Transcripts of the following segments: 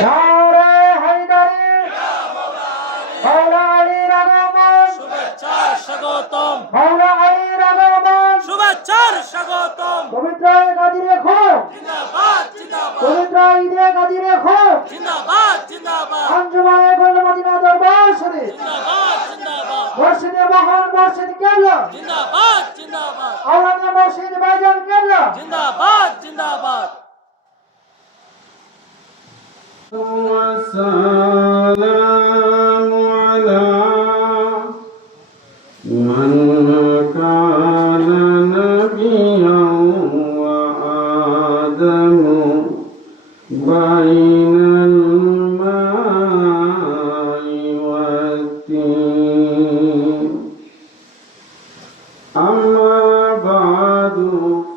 নারে হায়দারি মাওলা আলীর আগমন শুভেচ্ছার স্বাগতম মাওলা আলীর আগমন শুভেচ্ছার স্বাগতম পবিত্র গাদি রেখো জিন্দাবাদ জিন্দাবাদ পবিত্র ঈদে গাদি রেখো জিন্দাবাদ জিন্দাবাদ আঞ্জুমানে গোল মদিনা দরবার শরীফ জিন্দাবাদ জিন্দাবাদ মসজিদে মহান মসজিদ কেবলা জিন্দাবাদ জিন্দাবাদ আওলানা মসজিদ ভাইজান কেবলা জিন্দাবাদ জিন্দাবাদ والسلام على من كان نبيا وآدم بين الماء والطين أما بعد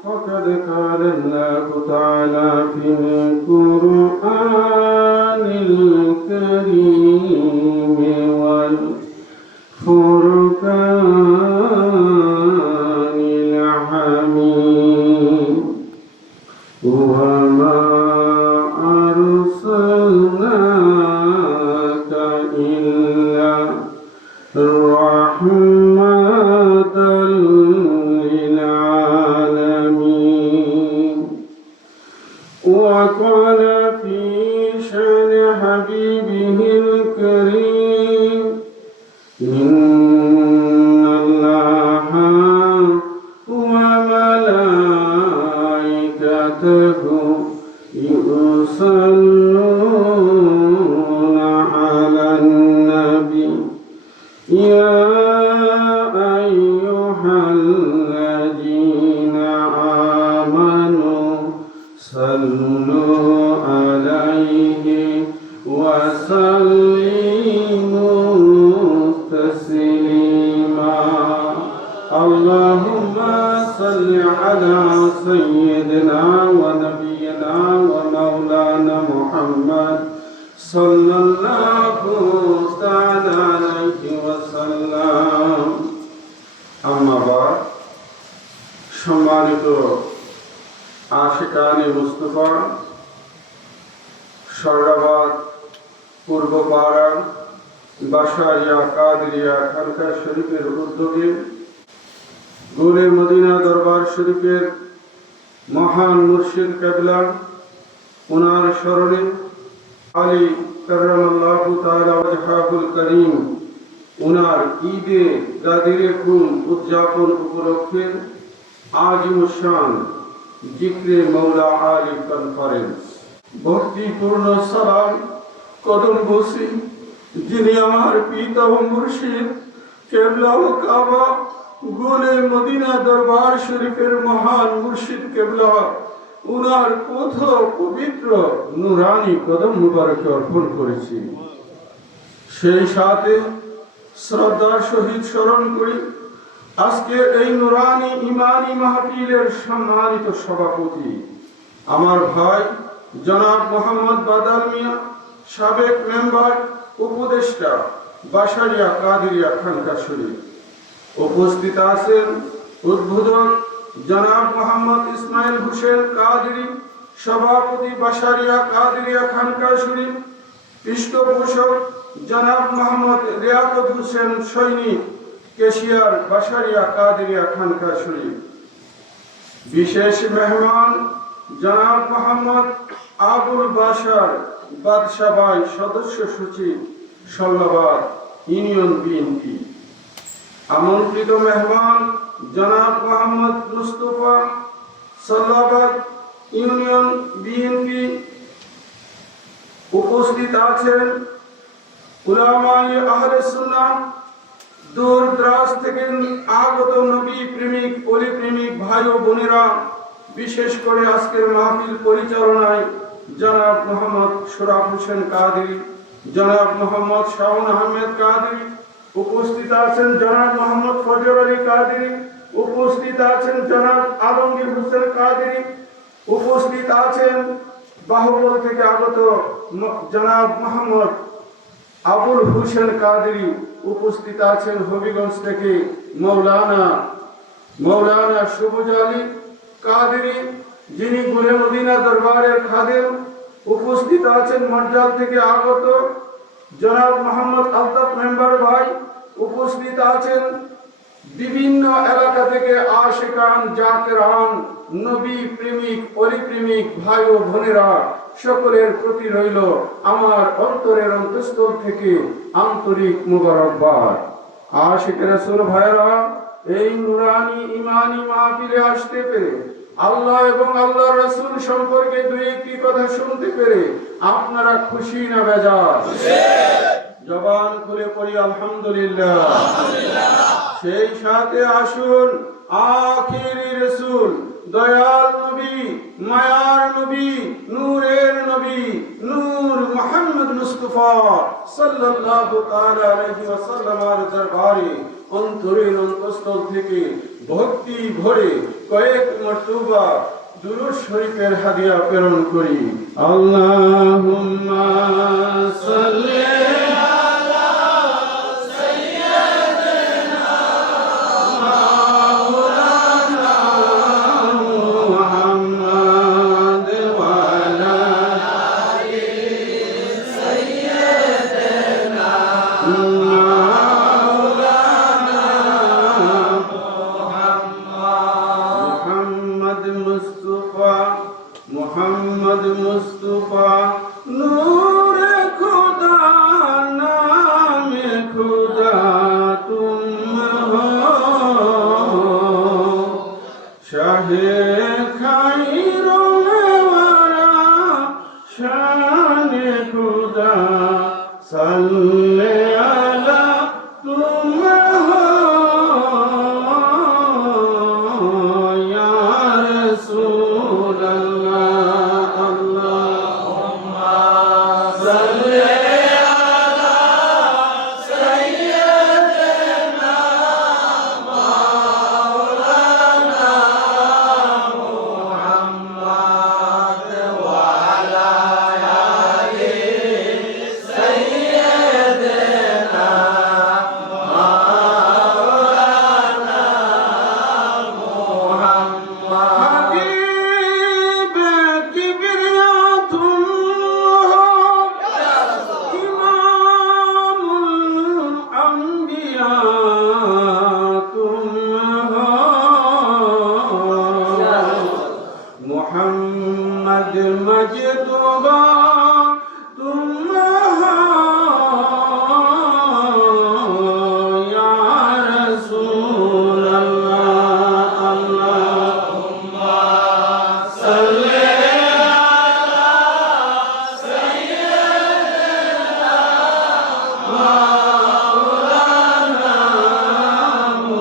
فقد قال الله تعالى في القرآن الكريم والفرقان الحميد وما أرسلناك إلا رحمة للعالمين وقال في شان حبيبه الكريم إن الله وملائكته يصلون على النبي يا أيها الذين آمنوا صلوا عليه وسلموا تسليما اللهم صل على سيدنا ونبينا ومولانا محمد صلى الله تعالى عليه وسلم أما بعد সম্মানিত আশিকানে মুস্তফা সররাবাদ পূর্বপাড়া বাসারিয়া কাদরিয়া খানকা শরীফের উদ্যোগে গোলে মদিনা দরবার শরীফের মহান মুর্শিদ কেবলা ওনার স্মরণে আলী কাররামাল্লাহু তাআলা ওয়াজহাহুল করিম ওনার ঈদে গাদিরে খুন উদযাপন উপলক্ষে আজিমুশান জিক্রে মৌলা আলী কনফারেন্স ভক্তিপূর্ণ সালাম কদম বসি যিনি আমার পিতা ও মুর্শিদ কেবলা ও কাবা গোলে মদিনা দরবার শরীফের মহান মুর্শিদ কেবলা উনার পথ পবিত্র নুরানি কদম মুবারকে অর্পণ করেছি সেই সাথে শ্রদ্ধার সহিত স্মরণ করি আজকে এই নুরানি ইমানি মাহফিলের সম্মানিত সভাপতি আমার ভাই জনাব মোহাম্মদ বাদাল মিয়া সাবেক মেম্বার উপদেষ্টা বাসারিয়া কাদরিয়া খানকা শরীফ উপস্থিত আছেন উদ্বোধক জনাব মোহাম্মদ ইসমাইল হোসেন কাদরি সভাপতি বাসারিয়া কাদরিয়া খানকা শরীফ পৃষ্ঠপোষক জনাব মোহাম্মদ রিয়াকত হোসেন সৈনিক কেশিয়ার বাসারিয়া কাদরিয়া খানকা শরীফ বিশেষ মেহমান জনাব মোহাম্মদ আবুল বাশার বাদশাবাই সদস্য সচিব সল্লাবাদ ইউনিয়ন বিএনপি আমন্ত্রিত মেহমান জনাব মোহাম্মদ মুস্তফা সল্লাবাদ ইউনিয়ন বিএনপি উপস্থিত আছেন উলামায়ে আহলে সুন্নাহ দূর দরাজ থেকে আগত নবী প্রেমিক ওলি প্রেমিক ভাই ও বোনেরা বিশেষ করে আজকের মাহফিল পরিচালনায় জনাব মোহাম্মদ শরাফ হোসেন কাদরি জনাব মোহাম্মদ শাওন আহমেদ কাদরি উপস্থিত আছেন জনাব মোহাম্মদ ফজর আলী কাদরি উপস্থিত আছেন জনাব আলমগীর হোসেন কাদরি উপস্থিত আছেন বাহুবল থেকে আগত জনাব মোহাম্মদ আবুল হোসেন কাদরি উপস্থিত আছেন হবিগঞ্জ থেকে মৌলানা সবুজ আলী কাদরি যিনি গুলে মদিনা দরবারের খাদেম উপস্থিত আছেন মার্জাল থেকে আগত জনাব মোহাম্মদ আলতাফ মেম্বার ভাই, উপস্থিত আছেন বিভিন্ন এলাকা থেকে আশিকান জাকেরান নবী প্রেমিক অলি প্রেমিক ভাই ও বোনেরা, সকলের প্রতি রইল আমার অন্তরের অন্তঃস্থল থেকে আন্তরিক মুবারকবাদ। আশিক রাসূল ভাইরা, এই নুরানি ইমানি মাহফিলে আসতে পেরে, আল্লাহ এবং আল্লাহর রাসূল সম্পর্কে দুই একটি কথা শুনতে পেরে আপনারা খুশি না বেজার? জবান খুলে পড়ি আলহামদুলিল্লাহ। সেই সাথে আসুন আখিরি রাসূল, দয়াল নবী, মায়ার নবী, নূরের নবী, নূর মুহাম্মদ মুস্তাফা সাল্লাল্লাহু তাআলা আলাইহি ওয়াসাল্লামের দরবারে অন্তরের অন্তঃস্থল থেকে ভক্তি ভরে কয়েক মর্তবা দুরূদ শরীফের হাদিয়া প্রেরণ করি। আল্লাহুম্মা সাল্লি मोहम्मद मुस्तफा नूर खुदा नाम खुदा तुम हो, शाहे खैरों वाला शान खुदा सल्ले अला तुम हो या रसूल अल्लाह। मोहम्मद मजदूबा तुम हो या रसूल अल्लाह। अल्लाहुम्मा सल्ली अला सय्यिदना मौलाना मुहम्मद व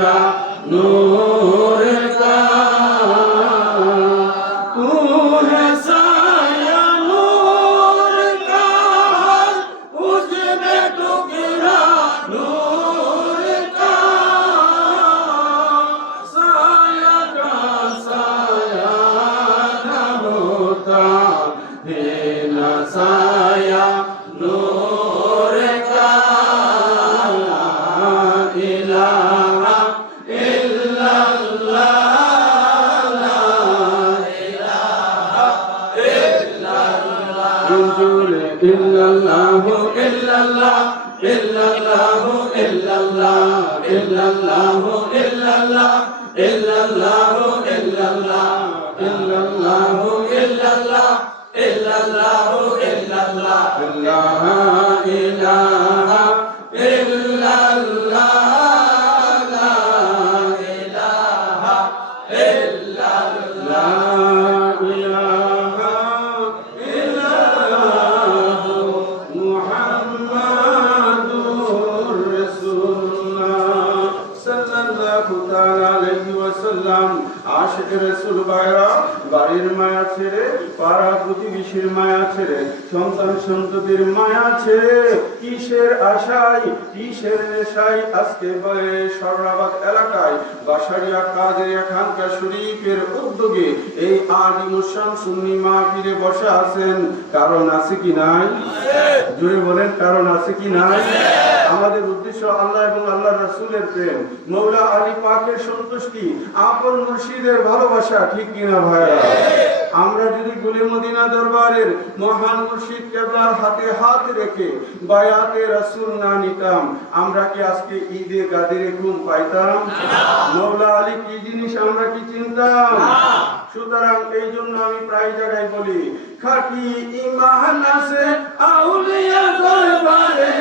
अला नूर का तू है साया नूर का, उजमे टुकड़ा नूर का, साया का साया न होता है न साया नूर का। इलाहा illallahu illallah illallahu illallah illallahu illallah illallahu illallah illallahu illallah illallahu illallah la ilaha ইসলাম আশিক রাসূল ভাইরা বাড়ির মায়া ছেড়ে পাড়া প্রতিবেশীর মায়া ছেড়ে সন্তান সন্ততির মায়া ছেড়ে কিসের আশায় কিসের নেশায় আজকে সররাবাদ এলাকায় বাসারিয়া কাদেরিয়া খানকা শরীফের উদ্যোগে এই আলিমুসান সুন্নি মাহফিলে বসে আছেন? কারণ আছে কি নাই? জোরে বলেন, কারণ আছে কি নাই? আমাদের উদ্দেশ্য আল্লাহ এবং আল্লাহ রাসূলের প্রেম, মৌলা আলী পাকের সন্তুষ্টি, আপন মুর্শিদের ভালোবাসা, ঠিক কিনা ভাইরা? আমরা যদি গুলে মদিনা দরবারের মহান মুর্শিদ কেবলার হাতে হাত রেখে বায়াতে রাসূল না নিতাম, আমরা কি আজকে ঈদে গাদিরে ঘুম পাইতাম? মৌলা আলী কি জিনিস আমরা কি চিনতাম? সুতরাং এই জন্য আমি প্রায় জায়গায় বলি, খাঁটি ঈমান আছে আউলিয়া দরবারে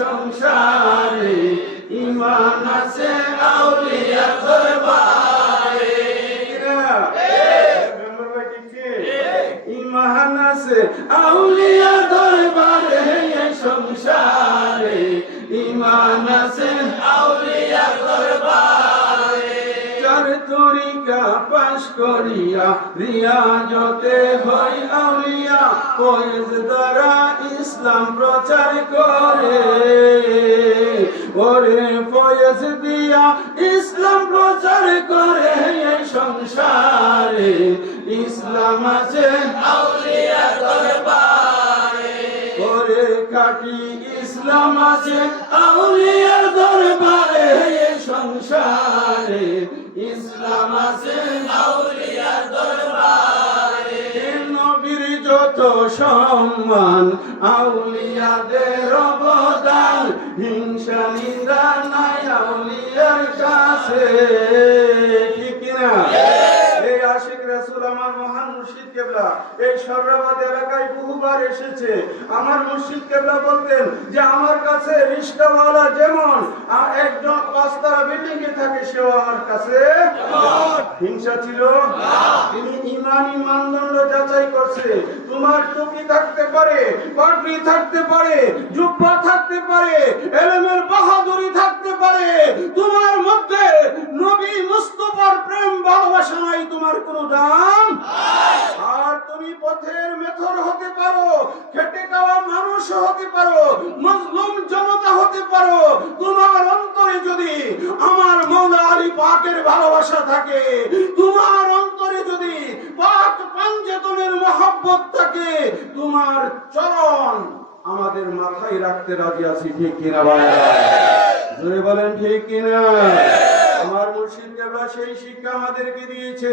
সংসারে, ঈমান আছে আউলিয়া দরবারে। ঈমান আছে আউলিয়া দরবারে সংসারে, ঈমান আছে আউলিয়া দরবারে। চার তরিকা পাশ করিয়া রিয়াজতে হই আউলিয়া, ফয়েজ দ্বারা ইসলাম প্রচার করে। ওরে ফয়েজ দিয়া ইসলাম প্রচার করে এই সংসারে, ইসলাম আছে আউলিয়া দরবারে। ওরে খাঁটি ইসলাম আছে আউলিয়া দরবারে এই সংসারে, ইসলাম আছে আউলিয়া দরবারে। নবীর যত সম্মান আউলিয়াদের অবদান, হিংসা নিন্দা নাই আউলিয়ার কাছে, ঠিক কিনা? এই আশিক রাসূল আমার মহান মুর্শিদ কেবলা এই সররাবাদ এলাকায় বহুবার এসেছে। আমার মুর্শিদ কেবলা বলতেন যে আমার কাছে রিশকাওয়ালা যেমন একজন পাঁচতলা বিল্ডিং এ থাকে, সেও আমার কাছে হিংসা ছিল। তিনি ইমানি মানদণ্ড যাচাই করছে। তোমার টুপি থাকতে পারে, পাগড়ি থাকতে পারে, জুব্বা থাকতে পারে, এলেমের বাহাদুরি থাকতে পারে, তোমার মধ্যে নবী মুস্তাফার প্রেম ভালোবাসা নাই, তোমার কোনো দাম। আর তুমি পথের মেথর হতে পারো, খেটে খাওয়া মানুষ হতে পারো, মজলুম জনতা হতে পারো, তোমার অন্তরে যদি আমার মওলা আলী পাকের ভালোবাসা থাকে, তোমার অন্তরে যদি পাক পাঞ্জাতনের মহব্বত থাকে, তোমার চরণ আমাদের মাথায় রাখতে রাজি আছি, ঠিক কিনা ভাইরা? জোরে বলেন, ঠিক কিনা? আমার মুর্শিদ কেবলা সেই শিক্ষা আমাদেরকে দিয়েছে।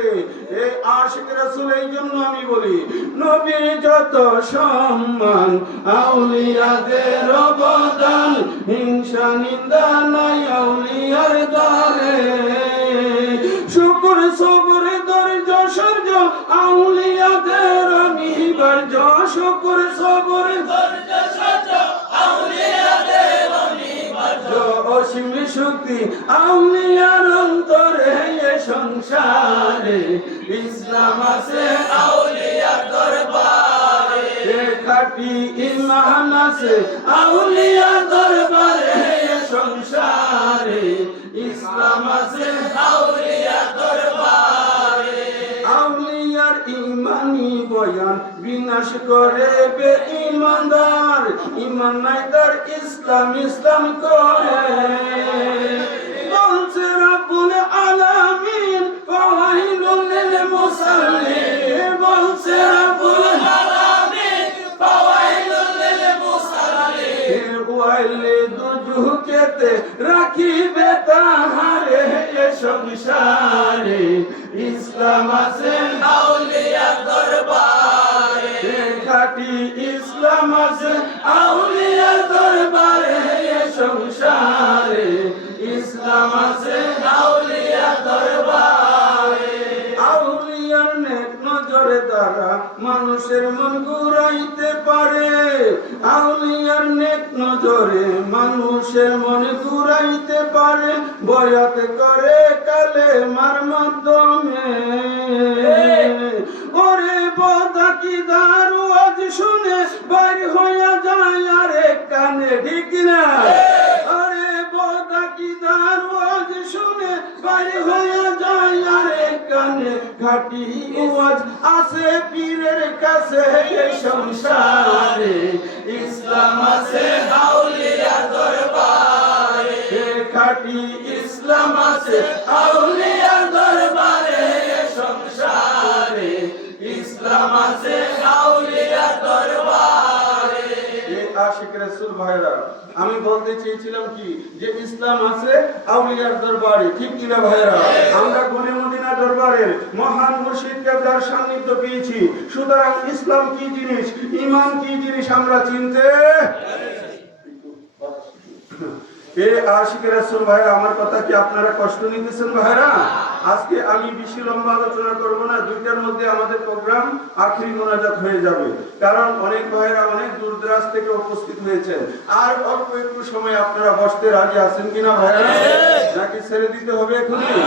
এই আশিক রাসূল, এই জন্য আমি বলি, নবীর যত সম্মান আউলিয়াদের অবদান, হিংসা নিন্দা নাই আউলিয়ার দ্বারে। শুকর সবর ধৈর্য সহ্য আউলিয়াদের অনিবার্য, শুকর সবর ধৈর্য সহ্য আউলিয়াদের অনিবার্য। অসীম শক্তি আউলিয়ার অন্তরে সংসারে, ইসলাম আছে আউলিয়ার দরবারে। খাঁটি ঈমান আছে আউলিয়ার দরবারে সংসারে, ইসলাম আছে আউলিয়ার দরবারে। আউলিয়ার ঈমানি বয়ান বিনাশ করে বেঈমানদার, ঈমান নাই তার ইসলাম ইসলাম করে। বলছে রাব্বুল আলামিন ফাওয়াইলুল লিল মুসাল্লিন, বলছে রাব্বুল আলামিন ফাওয়াইলুল লিল মুসাল্লিন। ওয়াইলে দুজুকেতে রাখিবে তাহারে সংসারে, ইসলাম আছে আউলিয়ার দরবারে। খাঁটি ইসলাম আছে আউলিয়ার দরবারে সংসারে, ইসলাম আছে আউলিয়ার দরবারে। আউলিয়ার নেক নজরে দ্বারা মানুষের মন ঘুরাইতে পারে, আউলিয়ার নেক নজরে মানুষের মন ঘুরাইতে পারে, বয়াত করে কালেমার মাধ্যমে। ওরে বদাকিদার ওয়াজ শুনে বাইর হইয়া যায় আরেক কানে, ঠিক না? আরে বদাকিদার ওয়াজ শুনে বাইর হইয়া যায় আরেক কোরআন ঘাটি ওয়াজ আছে পীরের কাছে এই সংসারে ইসলাম আছে আউলিয়া দরবারে খাটি ইসলাম আছে আউলিয়া দরবারে এই সংসারে ইসলাম আছে আউলিয়া দরবারে। আশিক রাসূল ভাইরা, আমি বলতে চেয়েছিলাম কি যে ইসলাম আছে আউলিয়ার দরবারে, ঠিক কিনা ভাইরা? আমরা গনে মদিনা দরবারের মহান মুর্শিদ কেবলার সান্নিধ্য পেয়েছি, সুতরাং ইসলাম কি জিনিস, ঈমান কি জিনিস আমরা চিনতে আশিক রাসূল ভাইরা, আমার কথা কি আপনারা কষ্ট নিতেছেন ভাইরা? আজকে আমি বেশি লম্বা আলোচনা করব না, দুইটার মধ্যে আমাদের প্রোগ্রাম আখেরি মোনাজাত হয়ে যাবে, কারণ অনেক ভাইরা অনেক দূর দরাজ থেকে উপস্থিত হয়েছেন। আর অল্প একটু সময় আপনারা বসতে রাজি আছেন কিনা ভাইরা, নাকি ছেড়ে দিতে হবে এখনই?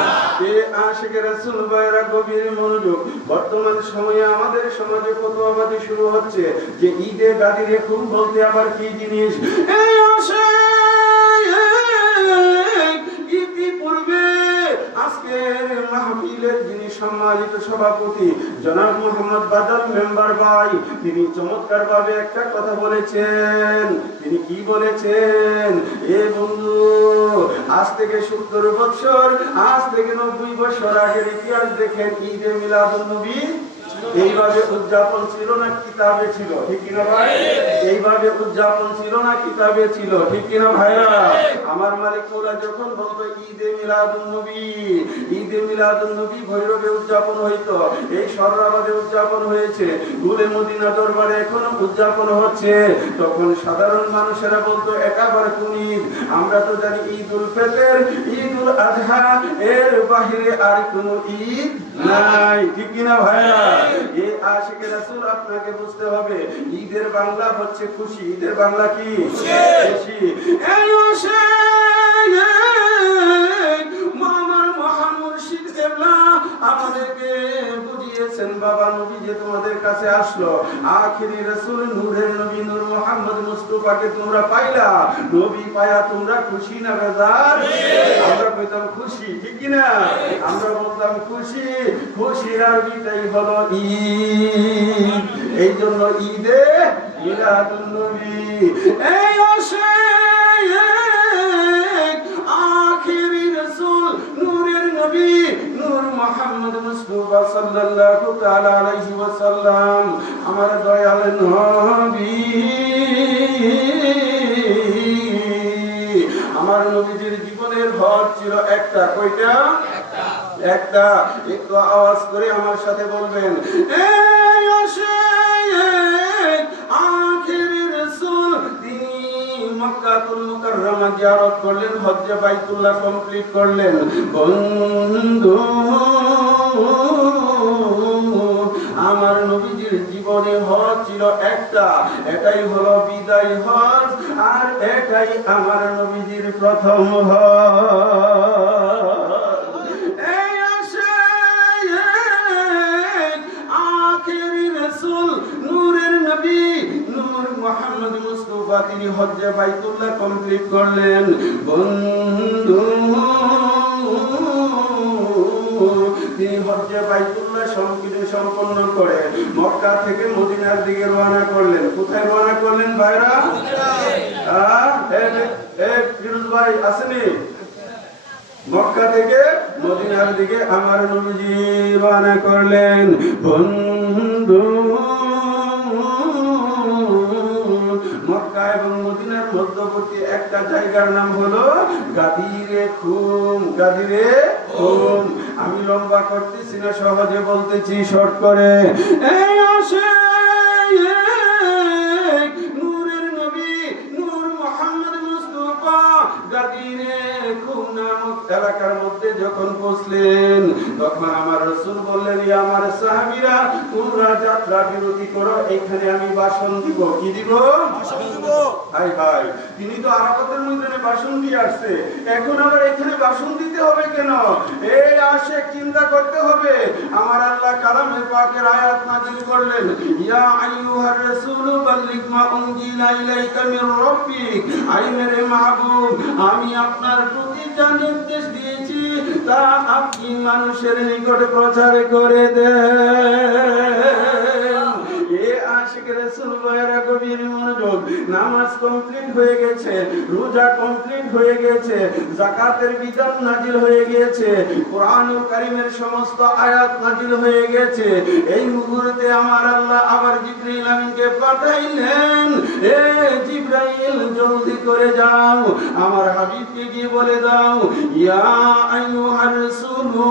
আশিক রাসূল ভাইরা গভীর মনোযোগ। বর্তমান সময়ে আমাদের সমাজে ফতোয়াবাজি শুরু হচ্ছে যে ঈদে গাদিরে খুন বলতে আবার কি জিনিস। এই আসে ইতিপূর্বে আজকের মাহফিলের যিনি সম্মানিত সভাপতি জনাব মোহাম্মদ বাদল মেম্বার ভাই, তিনি চমৎকার ভাবে একটা কথা বলেছেন। তিনি কি বলেছেন? এ বন্ধু, আজ থেকে 70 বছর, আজ থেকে 90 বছর আগের ইতিহাস দেখেন, ঈদে মিলাদুন নবী এইভাবে উদযাপন ছিল না কিতাবে ছিল, ঠিক কিনা ভাই? এইভাবে উদযাপন ছিল না কিতাবে ছিল, ঠিক কিনা ভাইরা? আমার মালিক মৌলা যখন বলতো ঈদে মিলাদুন নবী, ঈদে মিলাদুন নবী ভৈরবে উদযাপন হইতো, এই সররাবাদে উদযাপন হয়েছে, গুলে মদিনা দরবারে এখনো উদযাপন হচ্ছে, তখন সাধারণ মানুষেরা বলতো একেবারে কোন ঈদ? আমরা তো জানি ঈদুল ফিতর, ঈদুল আযহা, এর বাহিরে আর কোনো ঈদ নাই, ঠিক কিনা ভাইরা? এই আশিক রাসূল আপনাকে বুঝতে হবে, ঈদের বাংলা হচ্ছে খুশি। ঈদের বাংলা কি? খুশি। এই আসে আমার মহান মুর্শিদ কেবলা আমাদেরকে বুঝিয়েছেন, বাবা নবী যে তোমাদের কাছে আসলো, আখিরি রাসূল নূরের নবী নূর মুহাম্মদ মুস্তাফাকে তোমরা পাইলা, নবী পায়া তোমরা খুশি না বেজার? আমরা কইতাম খুশি, ঠিক কি না? আমরা বলতাম খুশি। খুশির আরবিটাই হলো ঈদ, এই জন্য ঈদে মিলাদুন নবী। এই আসে আখিরি রাসূল নূরের নবী নূর মুহাম্মদ মুস্তাফা সাল্লাল্লাহু তাআলা আলাইহি ওয়াসাল্লাম, আমার দয়াল নবী, আমার নবীজির জীবনের ভর ছিল একটা। কয়টা? একটা। একটু আওয়াজ করে আমার সাথে বলবেন, এই আসে আখিরি রাসূল, তিনি মক্কাতুল মুকাররমা জিয়ারত করলেন, হজ্জে বাইতুল্লাহ কমপ্লিট করলেন। বন্ধু, আমার নবীজির জীবনে হজ ছিল একটা, এটাই হলো বিদায় হজ, আর এটাই আমার নবীজির প্রথম হজ। এই আসে আখিরি রাসূল নূরের নবী নূর মুহাম্মদ মুস্তাফা, তিনি হজ্জে বাইতুল্লাহ কমপ্লিট করলেন। বন্ধু, তিনি হজ্জে বাইতুল্লাহ সম্পন্ন করে মক্কা থেকে মদিনার দিকে রওনা করলেন। কোথায় রওনা করলেন ভাইরা? ফিরোজ ভাই আসেনি? মক্কা থেকে মদিনার দিকে আমার নবীজি রওনা করলেন। বন্ধু, মক্কা এবং মদিনার মধ্যবর্তী একটা জায়গার নাম হলো গাদিরে খুম। গাদিরে খুম। আমি লম্বা করতেছি না, সহজে বলতেছি শর্ট করে। এই আসে নূরের নবী নূর মুহাম্মদ মুস্তাফা গাদিরে খুম নামক এলাকার মধ্যে যখন পৌঁছলেন, তখন আমার রাসূল বললেন, ইয়া আমার সাহাবীরা, তোমরা যাত্রা বিরতি করো, এখানে আমি ভাষণ দিব। কি দিব? হাই হাই, তিনি তো আরাফাতের ময়দানে ভাষণ দিয়ে আসছে, এখন আবার এখানে ভাষণ দিতে হবে কেন? এই আশিক চিন্তা করতে হবে। আমার আল্লাহ কালামে পাকের আয়াত নাযিল করলেন, ইয়া আইয়ুহার রাসূলু বাল্লিগ মা উনজিলা ইলাইকা মির রাব্বিক, আই মেরে মাহবুব, আমি আপনার প্রতি যা নির্দেশ দিয়েছি তা আপনি মানুষের নিকট প্রচার করে দেন। এ আশিক রাসূল ভাইরা গভীর মনোযোগ, নামাজ কমপ্লিট হয়ে গেছে, রোজা কমপ্লিট হয়ে গেছে, যাকাতের বিধান নাজিল হয়ে গেছে, কোরআনুল কারীমের সমস্ত আয়াত নাজিল হয়ে গেছে। এই মুহূর্তে আমার আল্লাহ আবার জিবরাইল আমিনকে পাঠাইলেন, এ জিবরাইল জলদি করে যাও, আমার হাবিবকে গিয়ে বলে দাও, ইয়া আইয়ুহার রাসূলু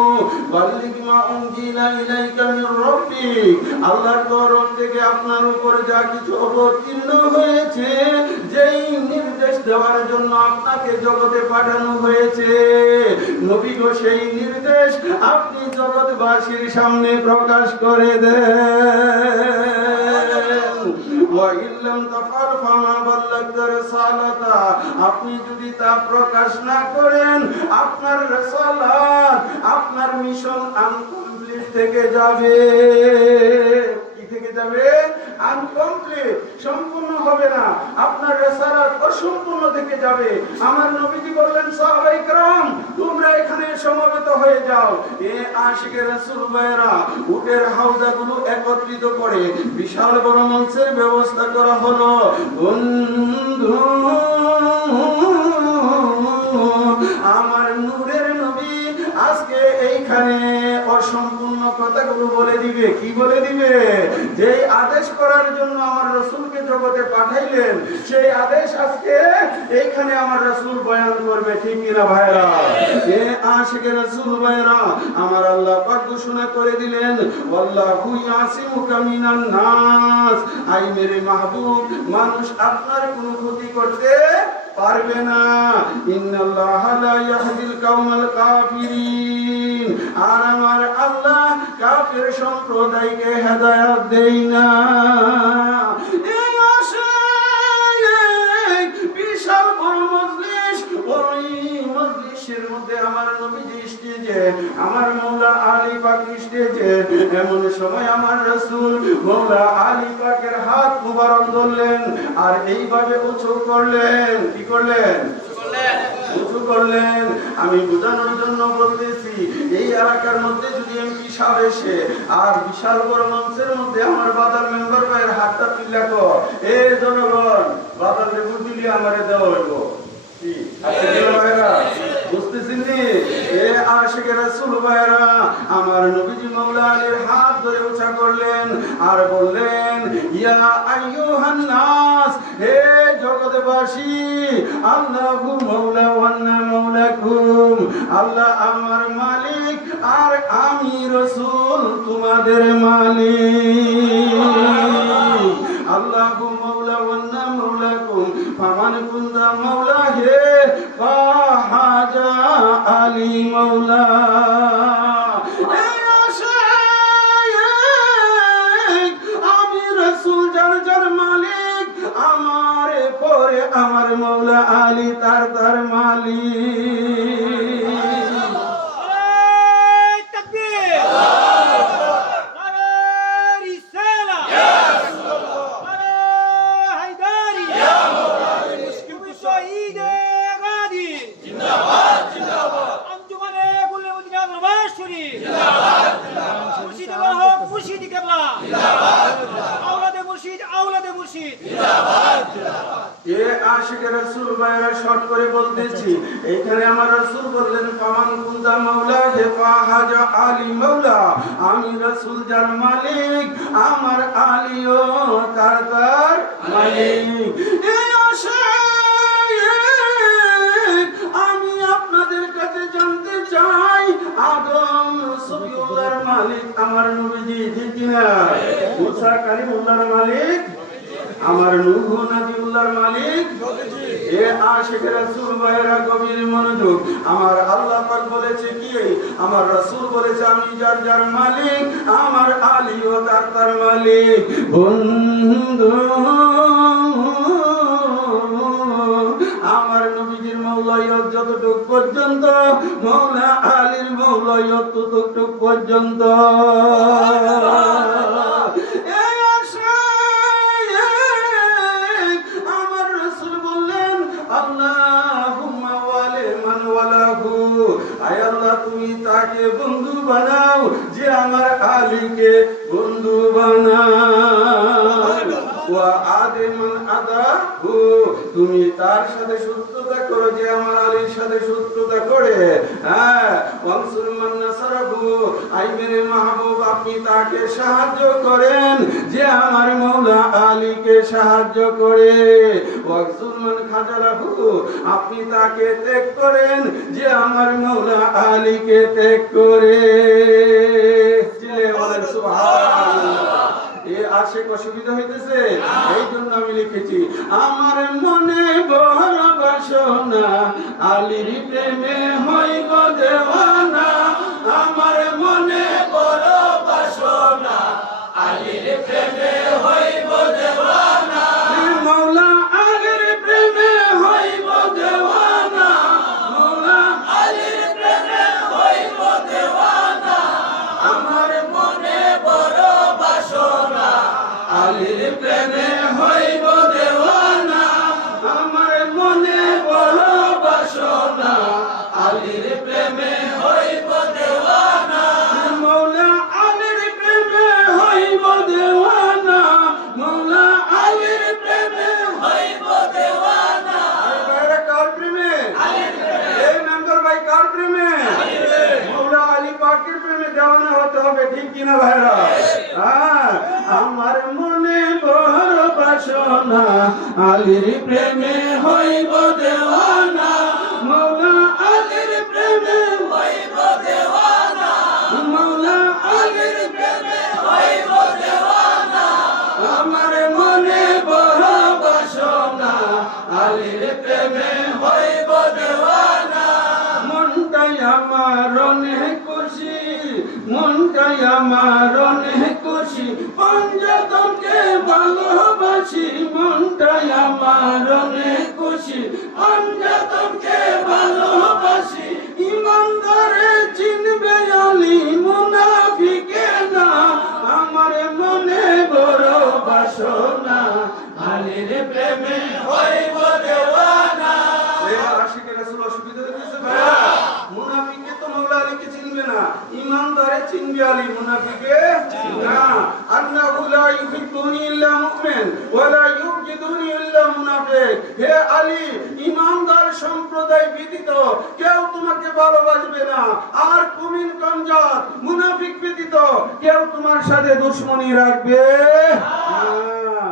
বাল্লিগ মা উনজিলা ইলাইকা মির রাব্বিক, আল্লাহর তরফ থেকে আপনার উপর যা কিছু অবতীর্ণ হয়েছে, যেই নির্দেশ দেওয়ার জন্য আপনাকে জগতে পাঠানো হয়েছে, নবী গো সেই নির্দেশ আপনি জগৎবাসীর সামনে প্রকাশ করে দেন। ওয়া ইল্লাম তাফআল ফামা বাল্লাগতা রিসালাতা, আপনি যদি তা প্রকাশ না করেন আপনার রিসালাত, আপনার মিশন আনকমপ্লিট থেকে যাবে। কি থেকে যাবে? আনকমপ্লিট, সম্পূর্ণ হবে না, আপনার রিসালাত অসম্পূর্ণ থেকে যাবে। আমার নবীজি বললেন, সাহাবায়ে কেরাম তোমরা এখানে সমবেত হয়ে যাও। এ আশিকে রাসূল ভাইরা উটের হাওদাগুলো একত্রিত করে বিশাল বড় মঞ্চের ব্যবস্থা করা হলো। বন্ধু আমার নূরের নবী আজকে এইখানে অসম্পূর্ণ কথাগুলো বলে দিবে। কি বলে দিবে? যে আদেশ করার জন্য আমার রাসূলকে জগতে পাঠাইলেন, সেই আদেশ আজকে এইখানে আমার রাসূল বয়ান করবে। ঠিক কিনা ভাইরা? এ আশিকে রাসূল ভাইরা আমার আল্লাহ পাক ঘোষণা করে দিলেন, ওয়াল্লাহু ইয়াসিমুকা মিনান নাস, আই মেরে মাহবুব মানুষ আপনার কোনো ক্ষতি করতে পারবে না। ইন্নাল্লাহা লা ইয়াহদিল কাওমাল কাফিরিন, আর আমার আল্লাহ কাফের সম্প্রদায়কে হেদায়েত দেয় না। এই আশায় বিশাল বড় মজলিস, ওই মজলিসের মধ্যে আমার নবীজি স্টেজে, আমার মওলা আলী পাক স্টেজে। এমন সময় আমার রাসূল মওলা আলী পাকের হাত মুবারক ধরলেন আর এইভাবে উঁচু করলেন। কি করলেন? উঁচু করলেন। আমি বোঝানোর জন্য বলতেছি, এই এলাকার মধ্যে যদি এমপি সাহেব এসে আর বিশাল বড় মঞ্চের মধ্যে আমার বাদার মেম্বার ভাইয়ের হাতটা তুলে কর, এ জনগণ বাদার লেবু দিলে আমারে দেওয়া হইব। কি আছে ভাইরা? বুঝতেছেন নি? এ আশিকে রাসূল ভাইরা আমার নবীজি মওলা আলীর হাত ধরে উঁচা করলেন আর বললেন, ইয়া আইয়ুহান নাস, হে জগৎবাসী, আল্লাহু মাওলা ওয়া আন্না মাওলাকুম, আল্লাহ আমার মালিক আর আমি রাসূল তোমাদের মালিক। আল্লাহু মাওলা ওয়া আন্না মাওলাকুম, ফামান কুনতা মাওলা হে ফাহাজা আলী মাওলা। আমি রাসূল যার যার মালিক, আমার পরে আমার মাওলা আলী তার তার মালিক। এ আশিকে রাসূল ভাইরা শর্ট করে বলতেছি, এইখানে আমার রাসূল বললেন, ফামান কুনতা মাওলা হে ফাহাজা আলী মাওলা, আমি রাসূল যার মালিক আমার আলীও তার তার মালিক। এই আশায় আমি আপনাদের কাছে জানতে চাই, আদম সফিউল্লাহর মালিক আমার নবীজি, ঠিক কিনা? মুসা কালিমুল্লাহর মালিক আমার নূহ নবীউল্লাহর মালিক। এ আশিকে রাসূল ভাইরা গভীর মনোযোগ, আমার আল্লাহ পাক বলেছে কি, আমার রাসূল বলেছে আমি যার যার মালিক, আমার আলীও তার তার মালিক। বন্ধু যতটুক পর্যন্ত, মৌলা আলীর মৌলাই অতটুক পর্যন্ত। এই আশায় আমার রাসূল বললেন, আল্লাহুম্মা ওয়ালি মান ওয়ালাহু, আয় আল্লাহ তুমি তাকে বন্ধু বানাও যে আমার আলীকে বন্ধু বানাও। ওয়া আদিমান আদাহু, তুমি তার সাথে শত্রুতা করো যে আমার আলীর সাথে শত্রুতা করে। হ্যাঁ, ওয়ানসুর মান নাসারাহু, আই মেরে মাহবুব আপনি তাকে সাহায্য করেন যে আমার মওলা আলীকে সাহায্য করে। ওয়াকজুল মান খাজালাহু, আপনি তাকে ত্যাগ করেন যে আমার মওলা আলীকে ত্যাগ করে। চিল্লায়ে বলেন সুবহানাল্লাহ। এ আশেক অসুবিধা হইতেছে, এই জন্য আমি লিখেছি, আমার মনে বড় বাসনা আলীর প্রেমে হইব দেওয়ানা। আমার মনে বড় বাসনা আলীর প্রেমে হইব দেওয়ানা। মওলা আলীর প্রেমে হইব দেওয়ানা, মওলা আলীর প্রেমে হইব দেওয়ানা। আমার মনে বড় বাসনা আলীর প্রেমে হইব দেওয়ানা। আমার মনে বড় বাসনা আলীর প্রেমে হইব দেওয়ানা। মওলা আলীর প্রেমে হইব দেওয়ানা, মওলা আলীর প্রেমে হইব দেওয়ানা। ভাইরা কার প্রেমে? আলীর প্রেমে। এই মেম্বার ভাই কার প্রেমে? আলীর প্রেমে। মওলা আলী পাকের প্রেমে দেওয়ানা হতে হবে, ঠিক কিনা ভাইরা? হ্যাঁ, আমার মনে বড় বাসনা আলীর প্রেমে হইব দেওয়ানা, মওলা আলীর প্রেমে হইব দেওয়ানা, মওলা আলীর প্রেমে হইব দেওয়ানা। আমার মনে বড় বাসনা আলীর প্রেমে হইব দেওয়ানা। মনটাই আমার অনেক খুশি, মনটাই আমার অনেক খুশি, পঞ্জাতনকে ভালোবাসি। মনটাই আমার অনেক খুশি, পঞ্জাতনকে ভালোবাসি। ইমানদারে চিনবে আলী, মুনাফিকে না। আমার মনে বড় বাসনা আলীর প্রেমে হইব দেওয়ানা। আশিকে রাসূল অসুবিধা হইতেছে ভাইয়া, মুনাফিকে তো মওলা আলীকে চিনবে না, ইমানদারে চিনবে আলী, মুনাফিকে না। আন্নাহু লা ইউহিব্বুনি ইল্লা মুমিন ওয়া লা ইউবগিদুনি ইল্লা মুনাফিক। হে আলী, ইমানদার সম্প্রদায় ব্যতীত কেউ তোমাকে ভালোবাসবে না, আর কুমিন কমজাত মুনাফিক ব্যতীত কেউ তোমার সাথে দুশমনি রাখবে না।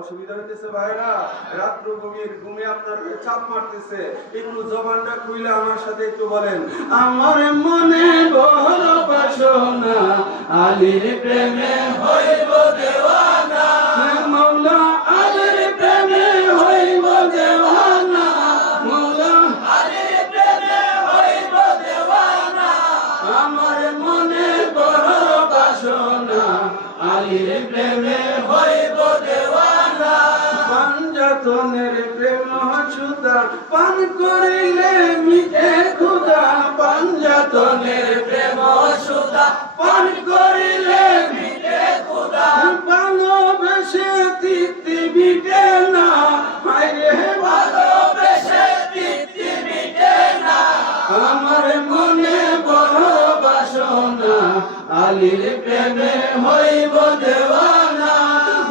অসুবিধা হইতেছে ভাইরা, রাত্র গভীর ঘুমে আপনার চাপ মারতেছে, একটু জবানটা খুইলে আমার সাথে একটু বলেন, আমার মনে বড় বাসনা আলীর প্রেমে হইব দেওয়ানা, মওলা আলীর প্রেমে হইব দেওয়ানা, মওলা আলীর প্রেমে হইব দেওয়ানা। আমার মনে বড় বাসনা আলীর প্রেমে হইব দেওয়ানা। পঞ্জাতনের প্রেম সুধা পান করিলে মিটে ক্ষুধা, পঞ্জাতনের প্রেম সুধা পান করিলে মিটে ক্ষুধা। ভালোবেসে তৃপ্তি মিটে না, হায়রে ভালোবেসে তৃপ্তি মিটে না। আমার মনে বড় বাসনা আলীর প্রেমে হইব দেওয়ানা,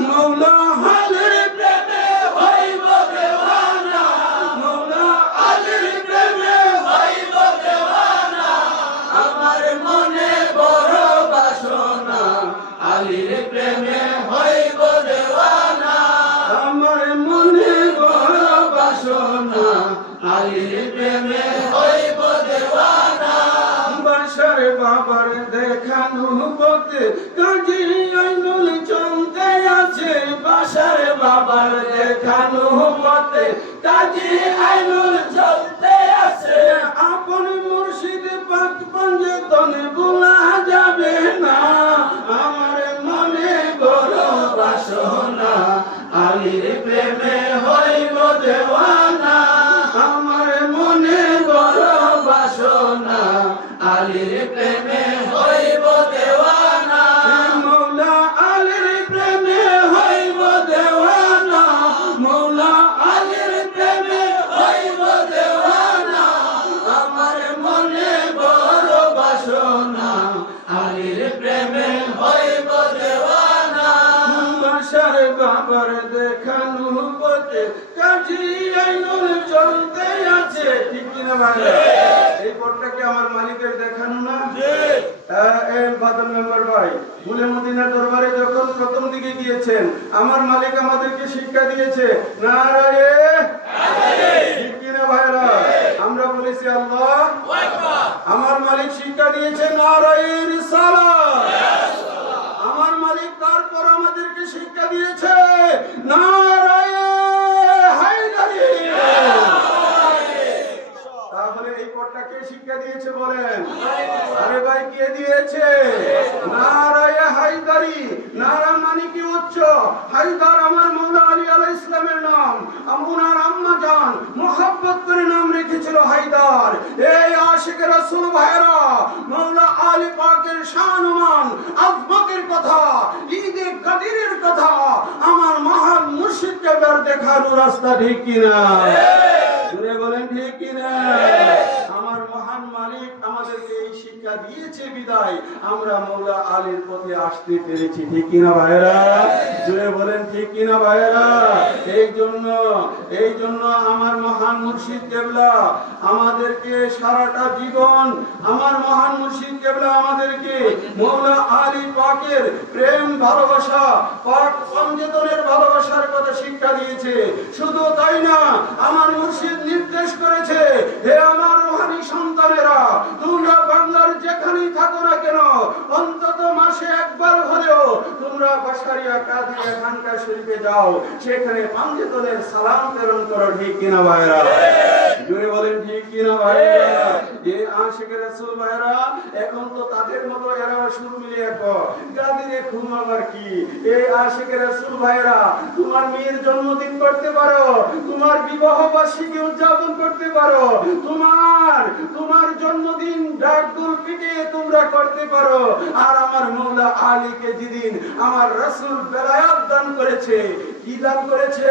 মওলা আলীর প্রেমে হইব দেওয়ানা, মওলা আলীর প্রেমে হইব দেওয়ানা। আমার মনে বড় বাসনা আলীর প্রেমে হইব দেওয়ানা, আমার মনে বড় বাসনা আলীর প্রেমে হইব দেওয়ানা। বাসার বাবার দেখানো পথে কাজী আইনুল চলতে আছে, বাসার বাবার দেখানো পথে কাজী আইনুল চলতে আছে। আপন মুর্শিদ পাক পঞ্জাতনে ভোলা যাবে না, আমার মনে বড় বাসনা আলীর প্রেমে হইব দেওয়ানা, আমার মনে বড় আলীর প্রেমে হইব দেওয়ানা মৌলা আলীর প্রেমে হইব দেওয়ানা মৌলা আলীর প্রেমে হইব দেওয়ানা আমার মনে বড় বাসনা আলীর প্রেমে হইব দেওয়ানা বাসার বাবার দেখানো পথে কাজী আইনুল চলতে আছে ঠিক কিনা ভাই এই পথটা কি আমার মালিকের দেখানো না বাদল মেম্বার ভাই ভুলে মদিনা দরবারে যখন প্রথম দিকে গিয়েছেন আমার মালিক আমাদেরকে শিক্ষা দিয়েছে নারায়ে ঠিক কিনা ভাইরা আমরা বলেছি আল্লাহ আমার মালিক শিক্ষা দিয়েছে নারায়ে রিসালাত আমার মালিক তারপর আমাদেরকে শিক্ষা দিয়েছে নারায়ে হায়দারি তাহলে এই পথটা কে শিক্ষা দিয়েছে বলেন আরে ভাই কে দিয়েছে নারায়ে হায়দারি নারা মানে কি উচ্চ হায়দার আমার মওলা আলী আলাইহিস সালামের নাম আমুনার আম্মা জান মোহাব্বত করে নাম রেখেছিল হায়দার এই আশিক রাসূল ভাইরা মওলা আলী পাকের শানমান আযমতের কথা ঈদে কাদিরের কথা আমার মহান মুর্শিদ কেবলার দেখানো রাস্তা ঠিক কিনা জুড়ে বলেন ঠিক কিনা আমার মহান মালিক আমাদেরকে এই শিক্ষা দিয়েছে বিদায় আমরা মওলা আলীর পথে আসতে পেরেছি ঠিক কিনা ভাইরা জুড়ে বলেন ঠিক কিনা ভাইরা এই জন্য আমার মহান মুর্শিদ কেবলা আমাদেরকে সারাটা জীবন আমার মহান মুর্শিদ কেবলা আমাদেরকে মওলা আলী পাকের প্রেম ভালোবাসা পাক পঞ্চতনের ভালোবাসার কথা শিক্ষা দিয়েছে শুধু তাই না আমার মুর্শিদ নির্দেশ করেছে হে আমার রূহানি সন্তানেরা তোমরা বাংলার যেখানেই থাকো না কেন অন্তত মাসে একবার হলেও তোমরা বাসারিয়া কাদিয়া খানকা শরীফে যাও সেখানে পঞ্চতনের সালাম প্রেরণ করো ঠিক কিনা ভাইরা জোরে বলেন ঠিক কিনা ভাইরা যে আশিক রাসূল ভাইরা এখন তো তাদের মতো এরা সুর মিলিয়ে গাদিরে ঘুমাবার কি এই আশিক রাসূল ভাইরা তোমার মেয়ের জন্মদিন করতে পারো তোমার বিবাহ বার্ষিকী উদযাপন করতে পারো তোমার জন্মদিন ডাকদুল পিটে তোমরা করতে পারো আর আমার মওলা আলীকে যেদিন আমার রাসূল বেলায়াত দান করেছে কি দান করেছে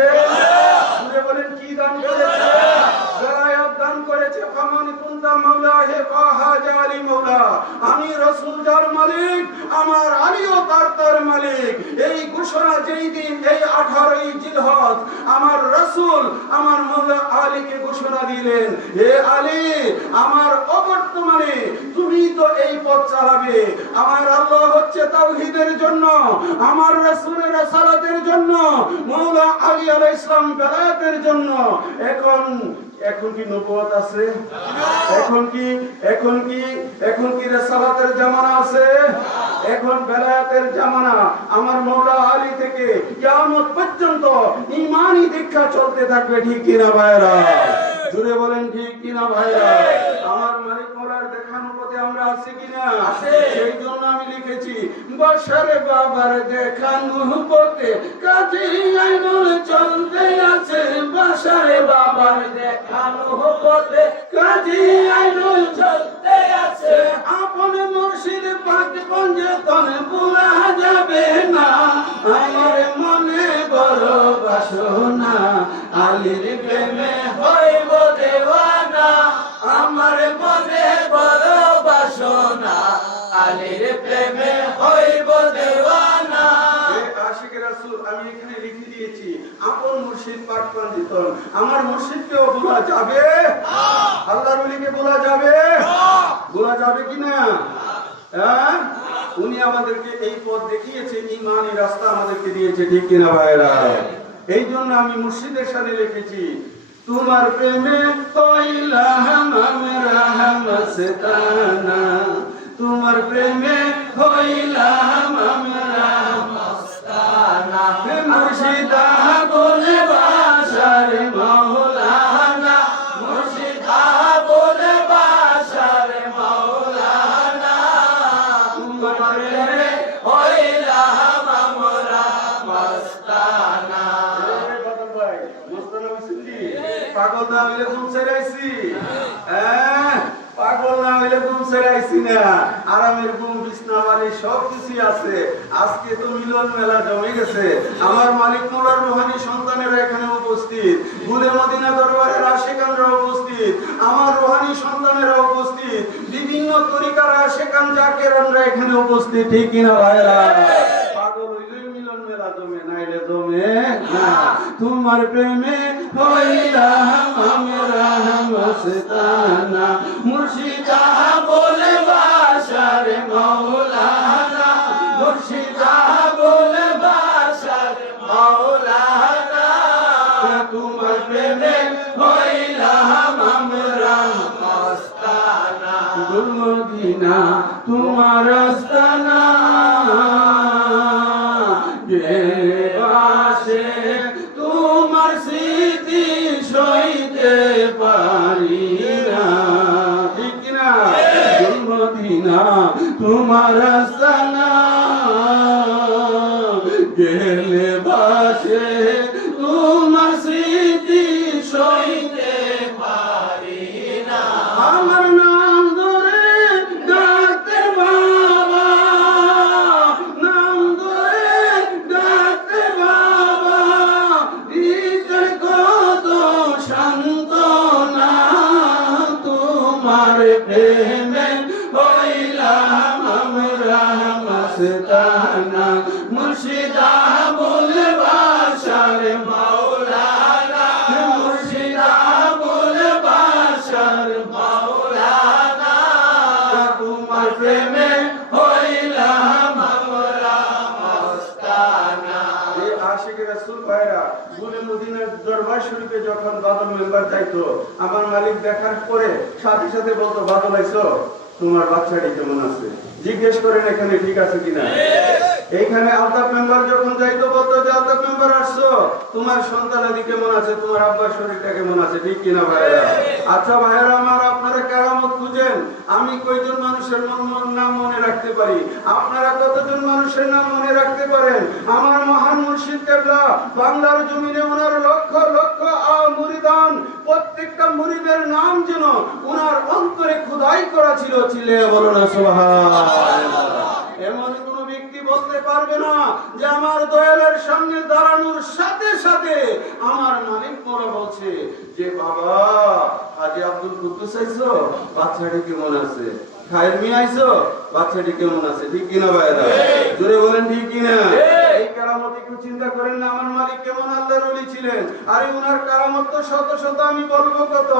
বলে বলেন কি দান করেছে বেলায়াত দান করেছে ফামান কুনতা মাওলাহে ফাহাজা আলী মাওলা আমি রাসূল যার মালিক আমার আলীও তার মালিক এই ঘোষণা যেই দিন এই 18ই জিলহজ আমার রাসূল আমার মওলা আলীকে ঘোষণা দিলেন হে আলী আমার অবর্তমানে তুমি তো এই পথ চালাবে আমার আল্লাহ হচ্ছে তাওহীদের জন্য আমার রাসূলের রিসালাতের জন্য মওলা আলী আলাইহিস সালাম বেলায়াতের জন্য এখন কি নবুয়ত আছে এখন কি রিসালাতের জামানা আছে এখন বেলায়াতের জামানা আমার মওলা আলী থেকে কিয়ামত পর্যন্ত ঈমানি দীক্ষা চলতে থাকবে ঠিক কিনা ভাইরা জুড়ে বলেন ঠিক কিনা ভাইরা আমার মালিক মোলার দেখানো পথে আমরা আছি কিনা সেই জন্য আমি লিখেছি বশরে বাবার দেখানো পথে কাজী আইনুল চলতে আছে বশরে বাবার দেখানো পথে কাজী আইনুল চলতে আছে আপন মুর্শিদ পাক পঞ্জতন ভুলা যাবে না আমার মনে বড় বাসনা আলীর প্রেমে হইব দেওয়ানা আমার মনে বড় বাসনা আলীর প্রেমে হইব দেওয়ানা আশিক রাসূল আমি এখানে লিখে দিয়েছি আপন মুর্শিদ পাক পঞ্জতন আমার মুর্শিদকেও ভোলা যাবে আল্লাহর ওলিকে ভোলা যাবে কিনা হ্যাঁ উনি আমাদেরকে এই পথ দেখিয়েছে ঈমানি রাস্তা আমাদেরকে দিয়েছে ঠিক কিনা ভাইরা এই জন্য আমি মুর্শিদের সাথে লিখেছি তোমার প্রেমে কইলাম আমরা মস্তানা তোমার প্রেমে হইলাম আমরা মস্তানা মুর্শিদা বলে বাসার মাওলানা মুর্শিদা বলে বাসার মাওলানা তোমার প্রেমে হইলাম আমরা মস্তানা পাগল না হইলে ঘুম ছেড়াইছি পাগল না হইলে ঘুম ছেড়ে আইছি না, আরামের ঘুম, বিছনা বালিশ সব কিছুই আছে। আজকে তো মিলন মেলা জমে গেছে। আমার মালিক মোলার রুহানি সন্তানেরা এখানে উপস্থিত, গুলে মদিনা দরবারের আশিকানরা উপস্থিত, আমার রুহানি সন্তানেরা উপস্থিত, বিভিন্ন তরিকার আশিকান জাকেরানরা এখানে উপস্থিত, ঠিক কিনা ভাইরা? পাগল হইলেই মিলন মেলা জমে, নাইলে জমে না। তোমার প্রেমে হইলাম আমরা মস্তানা, মুর্শিদা বলে বাসার মৌলানা, মুর্শিদা বলে বাসার মৌলানা, তোমার প্রেমে হইলাম আমরা মস্তানা। গুলমদিনা তোমার আস্তানা, বাসে তোমার স্মৃতি সইতে পারি না, ঠিক না? গুলমদিনা তোমার আস্তানা, গেলে বাসে তোমার স্মৃতি সইতে পারি না। আমার নাম ধরে ডাকতে বাবা, নাম ধরে ডাকতে বাবা, হৃদয় কত শান্ত না, তোমার প্রেমে হইলাম আমরা মস্তানা, মুর্শিদা বলে বাসার মৌলানা, মুর্শিদা বলে বাসার মৌলানা, তোমার প্রেমে হইলাম আমরা মস্তানা। এই আশিক রাসূল ভাইরা গুলে মদিনার দরবার শরীফে যখন বাদল মেম্বার যাইতো, আমার মালিক দেখার পরে সাথে সাথে বলতো, বাদল আইছো, তোমার বাচ্চাটি কেমন আছে জিজ্ঞেস করেন এখানে ঠিক আছে কিনা। এইখানে আলতাফ মেম্বার যখন যাইতো বলতো যে আলতাফ মেম্বার আসছো, তোমার সন্তানাদি কেমন আছে, তোমার আব্বার শরীরটা কেমন আছে, ঠিক কিনা ভাইরা? আচ্ছা ভাইরা আমার, আপনারা কেরামত খুঁজেন। আমি কয়জন মানুষের নাম মনে রাখতে পারি, আপনারা কতজন মানুষের নাম মনে রাখতে পারেন? আমার মহান মুর্শিদ কেবলা বাংলার জমিনে ওনার লক্ষ লক্ষ মুরিদান, প্রত্যেকটা মুরিদের নাম যেন ওনার অন্তরে খোদাই করা ছিল। চিল্লে বলো না সুবহানাল্লাহ। এমন কোন ব্যক্তি বলতে পারবে না যে আমার দয়ালের সামনে দাঁড়ানোর সাথে সাথে আমার মালিক মোরা বলছে যে বাবা হাজী আব্দুল কুদ্দুস আইছো, বাচ্চাটি কেমন আছে, খায়ের মিয়া আইছো, বাচ্চাটি কেমন আছে, ঠিক কিনা ভাইরা? জোরে বলেন ঠিক কিনা? এই কেরামত একটু চিন্তা করেন না, আমার মালিক কেমন আল্লাহর ওলি ছিলেন। আরে উনার কেরামত তো শত শত, আমি বলবো কত,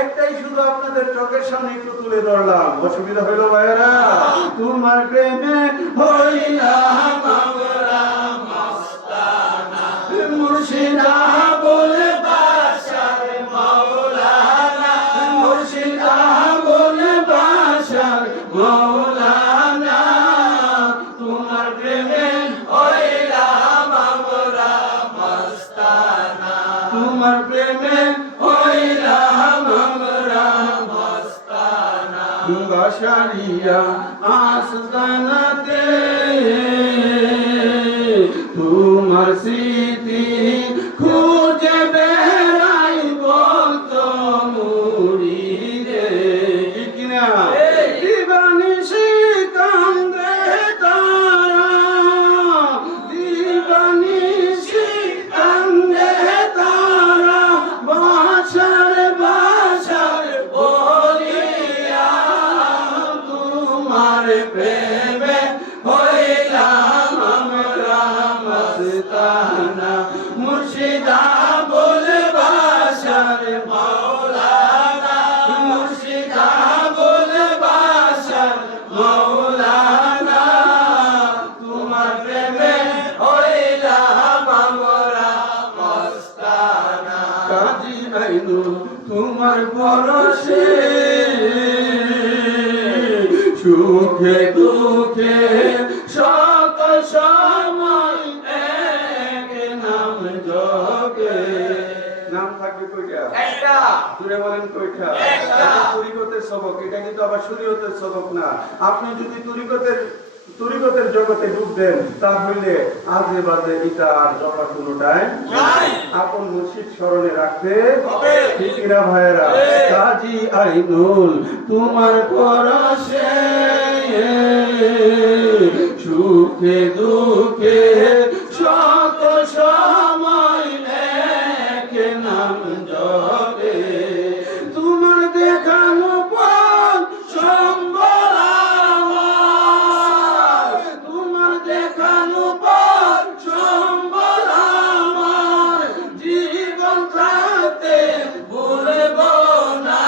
একটাই শুধু আপনাদের চোখের সামনে একটু তুলে ধরলাম। অসুবিধা হইলো ভাইরা? তোমার প্রেমে হইলাম আমরা মস্তানা, মুর্শিদা বলে বাসার মৌলানা, মুর্শিদা বলে বাসার মৌলানা, তোমার প্রেমে হইলাম আমরা মস্তানা, তোমার প্রেমে হইলাম আমরা মস্তানা। বাসারিয়া আস্তানাতে তোমার স্মৃতি খুঁজে বেড়াই বলতো মুরিদে, ঠিক কিনা? দিবানিশি কান্দে তারা, দিবানিশি কান্দে তারা, বাসার বাসার বলিয়া তোমার প্রেমে হইলাম আমরা মস্তানা, মুর্শিদা বলে বাসার মৌলানা, মুর্শিদা বলে বাসার মৌলানা, তোমার প্রেমে হইলাম আমরা মস্তানা। কাজী আইনুল তোমার পরশে সুখে দুঃখে সকল সময় এক নাম জগে। নাম থাকবে কয়টা? একটা। জুড়ে বলেন কয়টা? একটা। তরিকতের সবক, এটা কিন্তু আবার শরীয়তের সবক না। আপনি যদি তরিকতের তরিকতের জগতে ডুব দেন, তাহলে আজে বাজে ইটা আর জমা কোনোটাই আপন মুর্শিদ স্মরণে রাখতে হবে, ঠিক কিনা ভাইয়েরা? কাজী আইনুল তোমার পরশে সুখে দুঃখে শত সময় এক নাম জপে, তোমার দেখানো পথ সম্বল আমার, তোমার দেখানো পথ সম্বল আমার, জীবন থাকতে ভুলব না,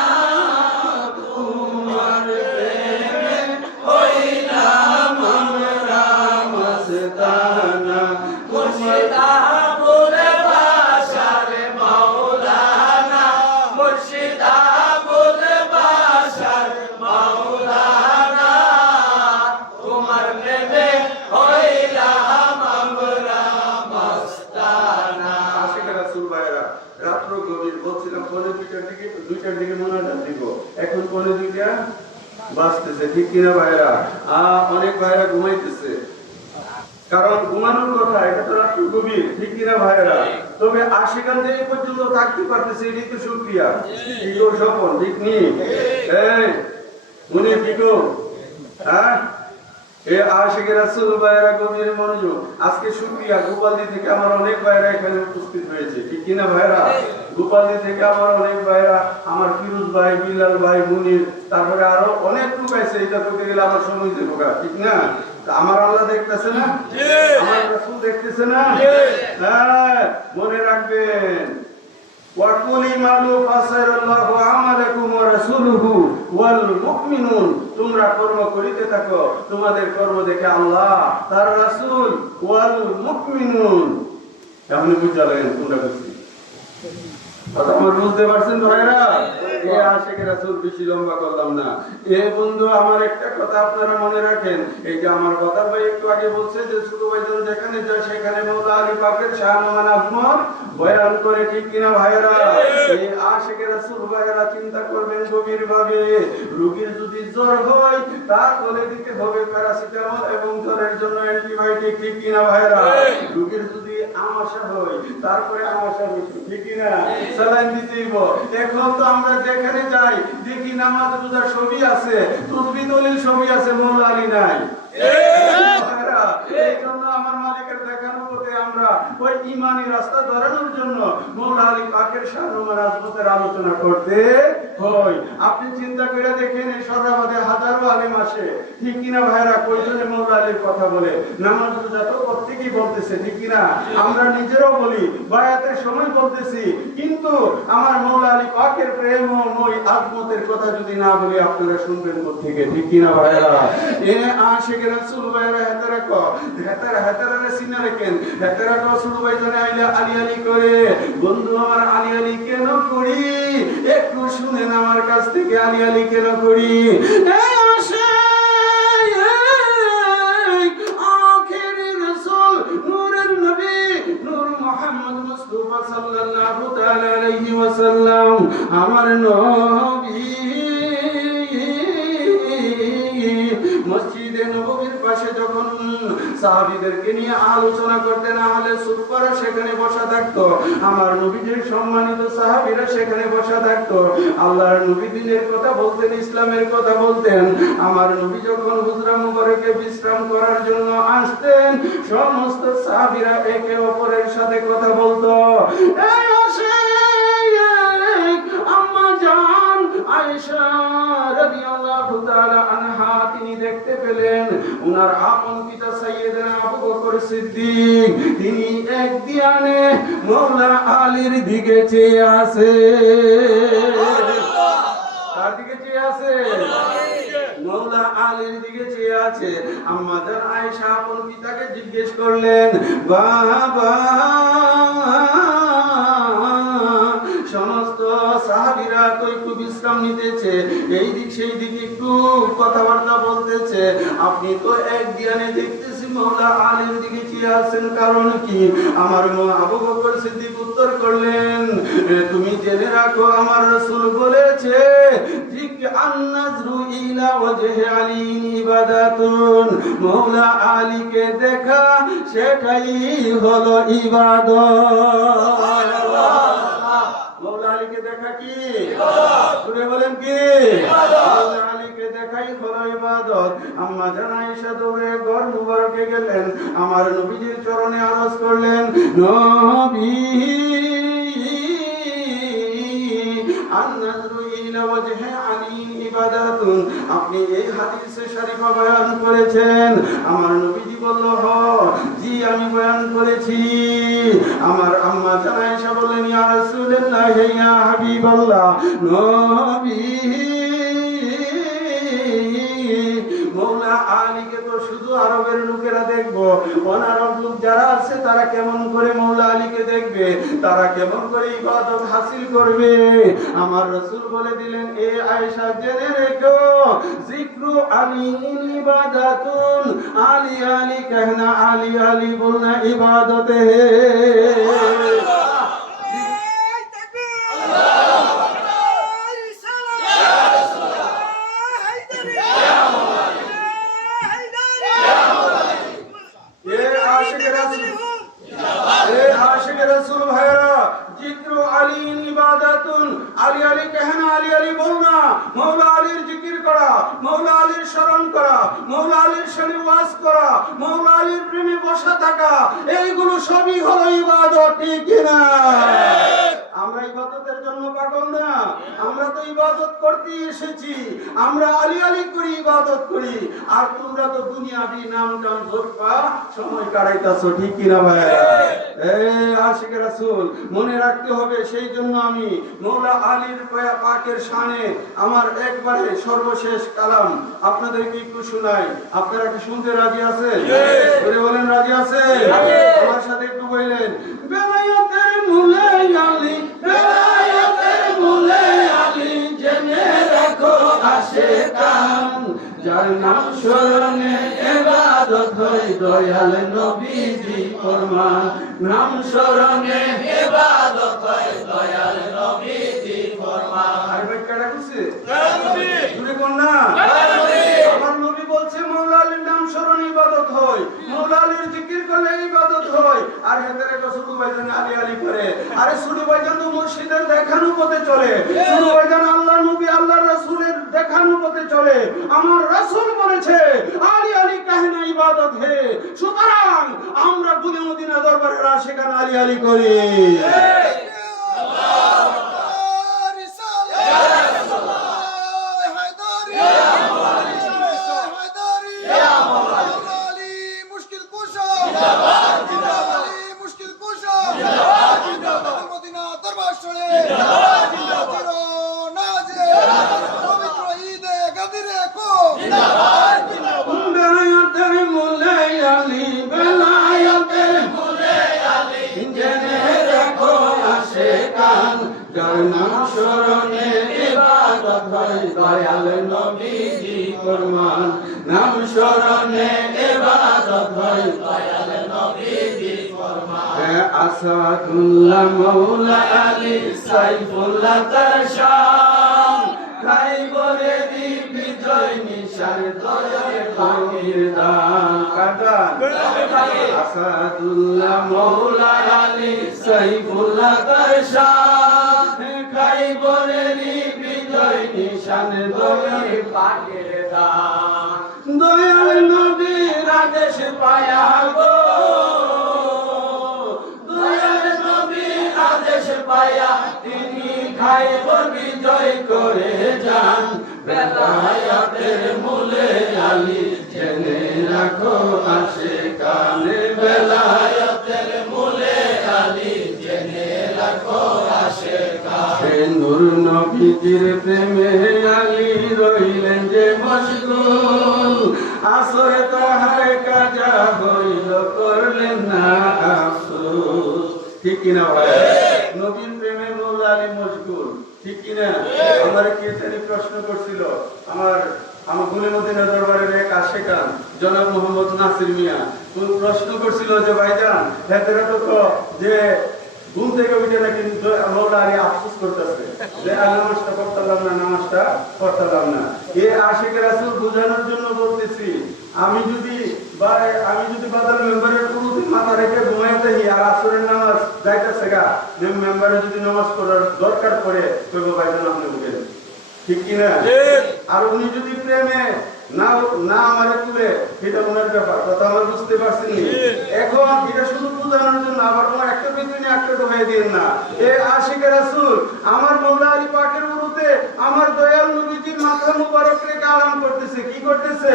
তোমার প্রেমে হইলাম আমরা মস্তানা, মুর্শিদা বলে বাসারে মাওলানা, মুর্শিদা বলে বাসারে মাওলানা, তোমার প্রেমে হইলাম আমরা মস্তানা। আশিক রাসূল ভাইরা, রাত্র গভীর, বলছিলাম পৌনে দুইটার দিকে মোনাজাত দিব, এখন পৌনে দুইটা বাজতেছে, ঠিক কিনা ভাইরা? অনেক ভাইরা ঘুমাইতেছে, কারণ ঘুমানোর কথা, এটা তো রাত্র গভীর, ঠিক কিনা ভাইরা? তবে আশিকান যে এই পর্যন্ত থাকতে পারতেছে, এটাই তো শুকরিয়া। ঠিকও স্বপন, ঠিক নি? এই উনি ঠিকও, হ্যাঁ, এই আশিকের রাসূল ভাইরা গভীর মনোযোগ। আজকে শুকরিয়া, গোপালদি থেকে আমার অনেক ভাইরা এখানে উপস্থিত হয়েছে, ঠিক কিনা ভাইরা? গোপালদি থেকে আমার অনেক ভাইরা, আমার ফিরোজ ভাই, বিলাল ভাই, মুনির, তারপরে আরো অনেক লোক আছে, এটা করতে গেলে আমার সময় দেবো, ঠিক না? আমার আল্লাহ দেখতেছে না, আমার রাসূল দেখতেছে না। হ্যাঁ, মনে রাখবেন, ওয়াকুল ইমানু ফাসারাল্লাহু আমালাকুম ওয়া রাসূলুহু ওয়াল মুমিনুন, তোমরা কর্ম করিতে থাকো, তোমাদের কর্ম দেখে আল্লাহ, তার রাসূল, ওয়াল মুমিনুন। আপনি বুঝালেন কোনটা বুঝছি? কথা আমার বুঝতে পারছেন ভাইরা? এই আশিকের রাসূল বেশি লম্বা করলাম না। এ বন্ধু, আমার একটা কথা আপনারা মনে রাখেন, এই যে আমার কথা ভাই একটু আগে বলছে যে ছোট ভাইজন যেখানে যায় সেখানে মাওলা আলী পাকের শান আজমত বয়ান করে, ঠিক কিনা ভাইরা? এই আশিকের রাসূল ভাইরা চিন্তা করবেন গভীর ভাবে, রোগীর যদি জ্বর হয় তাহলে দিতে হবে প্যারাসিটামল এবং জ্বরের জন্য অ্যান্টিবায়োটিক, ঠিক কিনা ভাইরা? রোগীর যদি আমাশা হয় তারপরে আমাশা বেশি, ঠিক কিনা? স্যালাইন দিতেইব। এখন তো আমরা যেখানে যাই দেখি নামাজ রোজার ছবি আছে, তুসবিহ দলিল ছবি আছে, মোল্লা আলী নাই। এই জন্য আমার মালিকের দেখানো পথে আমরা ওই ইমানি রাস্তা ধরানোর জন্য মওলা আলী পাকের শান ও আজমতের আলোচনা করতে হয়। আপনি চিন্তা করে দেখেন, এই সরাবাদে হাজারো আলেম আসে, ঠিক কিনা ভাইরা? কয়জনে মওলা আলীর কথা বলে? নামাজ রোজা তো প্রত্যেকেই বলতেছে, ঠিক কিনা? আমরা নিজেরাও বলি, বায়াতের সময় বলতেছি, কিন্তু আমার মওলা আলী পাকের প্রেম ও মই আজমতের কথা যদি না বলি, আপনারা শুনবেন কোত্থেকে, ঠিক কিনা ভাইরা? এ আশিক রাসূল ভাইরা, হেতারা কো হেতারা সিনা রাখেন, হেতারা কো শুরু ভাইজনে আইলা আলী আলী করে, বন্ধু আমার আলী আলী কেন করি? একটু শুনেন আমার কাছ থেকে, আলী আলী কেন করি? এই আশিক আখিরি রাসূল, নূরের নবী, নূর মুহাম্মদ মুস্তাফা সাল্লাল্লাহু তাআলা আলাইহি ওয়াসাল্লাম, আমার নবী মসজিদে নববীর পাশে যখন সাহাবীদেরকে নিয়ে আলোচনা করতেন, আহলে সুফফারা সেখানে বসা থাকতো, আমার নবীজির সম্মানিত সাহাবীরা সেখানে বসা থাকতো। আল্লাহর নবী দ্বীনের কথা বলতেন, ইসলামের কথা বলতেন। আমার নবী যখন হুজরা মুবারকে বিশ্রাম করার জন্য আসতেন, সমস্ত সাহাবীরা একে অপরের সাথে কথা বলতো। এই আশিক আম্মা জান আয়েশা রাদিয়াল্লাহু তাআলা আনহা, তিনি দেখতে পেলেন উনার আপন পিতা সাইয়েদনা আবু বকর সিদ্দিক, তিনি এক ধ্যানে মওলা আলীর দিকে চেয়ে আছে। কার দিকে চেয়ে আছে? মওলা আলীর দিকে চেয়ে আছে। আম্মা জান আয়েশা আপন পিতাকে জিজ্ঞেস করলেন, বাবা, সমস্ত সাহাবীরা তো একটু বিশ্রাম নিতেছে, এই দিক সেই দিক একটু কথাবার্তা বলতেছে, আপনি তো এক ধ্যানে দেখতেছি মওলা আলীর দিকে চেয়ে আছেন, কারণ কি? আমার আবু বকর সিদ্দিক উত্তর করলেন, তুমি জেনে রাখো, আমার রাসূল বলেছে, ঠিক আন-নাজরু ইলা ওয়াজহি আলী ইবাদাতুন, মওলা আলীকে দেখা সেটাই হলো ইবাদত। মওলা আলীকে দেখা কি ইবাদত? শুনে বলেন কি ইবাদত? মওলা আলীকে দেখাই হলো ইবাদত। আম্মা জান আয়েশা দৌড়ে ঘর মুবারকে গেলেন, আমার নবীজির চরণে আরজ করলেন, নবী আন-নাযরু ইলা ওয়াজহি আলী ইবাদাতুন। আপনি এই হাদিসে শরীফা বয়ান করেছেন। আমার নবীজি বলল, জি আমি বয়ান করেছি। আমার আম্মা জান আয়েশা বললেন, ইয়া রাসূলুল্লাহ, ইয়া হাবিবাল্লাহ, নবী মওলা আলীকে তো শুধু আরবের লোকেরা দেখবো, অনারব লোক যারা আছে তারা কেমন করে মওলা আলীকে দেখবে, তারা কেমন করে ইবাদত হাসিল করবে? আমার রাসূল বলে দিলেন, এ আয়েশা জেনে রেখো, জিক্রু আলী ইবাদাতুন, আলী আলী कहना, আলী আলী बोलना इबादत है। আলী আলী कहना, আলী আলী बोलना, মওলা আলীর জিকির করা, মওলা আলীর স্মরণ করা, মওলা আলীর সাথে ওয়াজ করা, মওলা আলীর প্রেমে বসা থাকা, এইগুলো সবই হলো ইবাদত, ঠিক কি না? আমরা ইবাদতের জন্য পাগল না, আমরা তো ইবাদত করতে এসেছি। আমরা আলী আলী করি, ইবাদত করি, আর তোমরা তো দুনিয়াবি নাম টাম ধরপা সময় কাটাইতাছো, ঠিক কি না ভাই? এই আশিক রাসূল মনে রাখতে হবে। সেই জন্য আমি মওলা আলীর পাকের শানে আমার একবারে সর্বশেষ কালাম আপনাদেরকে একটু শোনাই। আপনারা কি শুনতে রাজি আছেন? বলেন রাজি আছেন? আমার সাথে একটু বললেন, বেলায়েতের মূলে আলী, বেলায়েতের মূলে আলী, জেনে রাখো আশিকান, যার নাম স্মরণে ইবাদত হয়, দয়াল নবীজি ফরমান, নাম স্মরণে ইবাদত হয়, দয়াল নবীজি ফরমান। আর ব্যাখ্যাটা বুঝছে? শুনে কোন না? আমার নবী বলছে মওলা আলীর নাম স্মরণে ইবাদত হয়, মওলা আলীর জিকির করলে ইবাদত হয়। আর হেতারে শুধু ভাইজান আলী আলী করে, আরে শুধু ভাইজান তো মুর্শিদের দেখানো পথে চলে, শুধু ভাইজান আল্লাহ নবী আল্লাহ রাসূলের দেখানো পথে চলে। আমার রাসূল বলেছে আলী আলী कहना ইবাদত হে। সুতরাং আমরা গুলে মদিনা দরবারের আশিকান আলী আলী করি। যার নাম স্মরণে ইবাদত হয়, দয়াল নবীজি ফরমান, নাম স্মরণে ইবাদত হয়, দয়াল নবীজি ফরমান। আসাদুল্লাহ মওলা আলী সাইফুল্লাহ তার শান, খাইবরে দি বিজয় নিশান, দয়াল পাকের দান। কাটান আসাদুল্লাহ মওলা আলী সাইফুল্লাহ তার শান, খাইবরেরই বিজয় নিশান, দয়াল পাকের দান। দয়াল নবীর আদেশ পায়া গো, দয়াল নবীর আদেশ পায়া তিনি খাইবর বিজয় করে যান। বেলায়েতের মূলে আলী, জেনে রাখো আশিকান, বেলায়েতের মূলে আলী, জেনে রাখো আশিকান। নূর নবীজির প্রেমে আলী রইলেন যে মশগুল, আসরে তাহার কাজা হইল, করলেন না আফসোস, ঠিক কিনা ভাই? নবীর প্রেমে মওলা আলী মশগুল, ঠিক কিনা? আমার কে জানি প্রশ্ন করছিল, আমার গুলে মদিনা দরবারের এক আশিকান জনাব মোহাম্মদ নাসির মিয়া প্রশ্ন করছিল যে ভাইজান হেতেরা তো যে ঘুম থেকে উঠে নাকি মৌলা আলী আফসোস করতেছে যে নামাজটা পড়তাম না। এ আশিক রাসূল বোঝানোর জন্য বলতেছি, আমি যদি বাদল মেম্বারের পুরোদিন মাথা রেখে ঘুমাইতে আর আসরের নামাজ যাইতেছে গা, মেম্বারে যদি নামাজ পড়ার দরকার পড়ে কইব ভাইজান আপনি উঠেন, ঠিক কিনা? আর উনি যদি প্রেমে না আমারে তুলে, এটা ওনার ব্যাপার, কথা আমার বুঝতে পারছেন। এখন এটা শুধু বোঝানোর জন্য আবার একটা বিদ্রোহী একটা ঢোকাই দিন না। এ আশিক রাসূল আমার মৌলা আলী পাকের উরুতে আমার দয়াল নবীজির মাথা মুবারক রেখে আরাম করতেছে। কি করতেছে?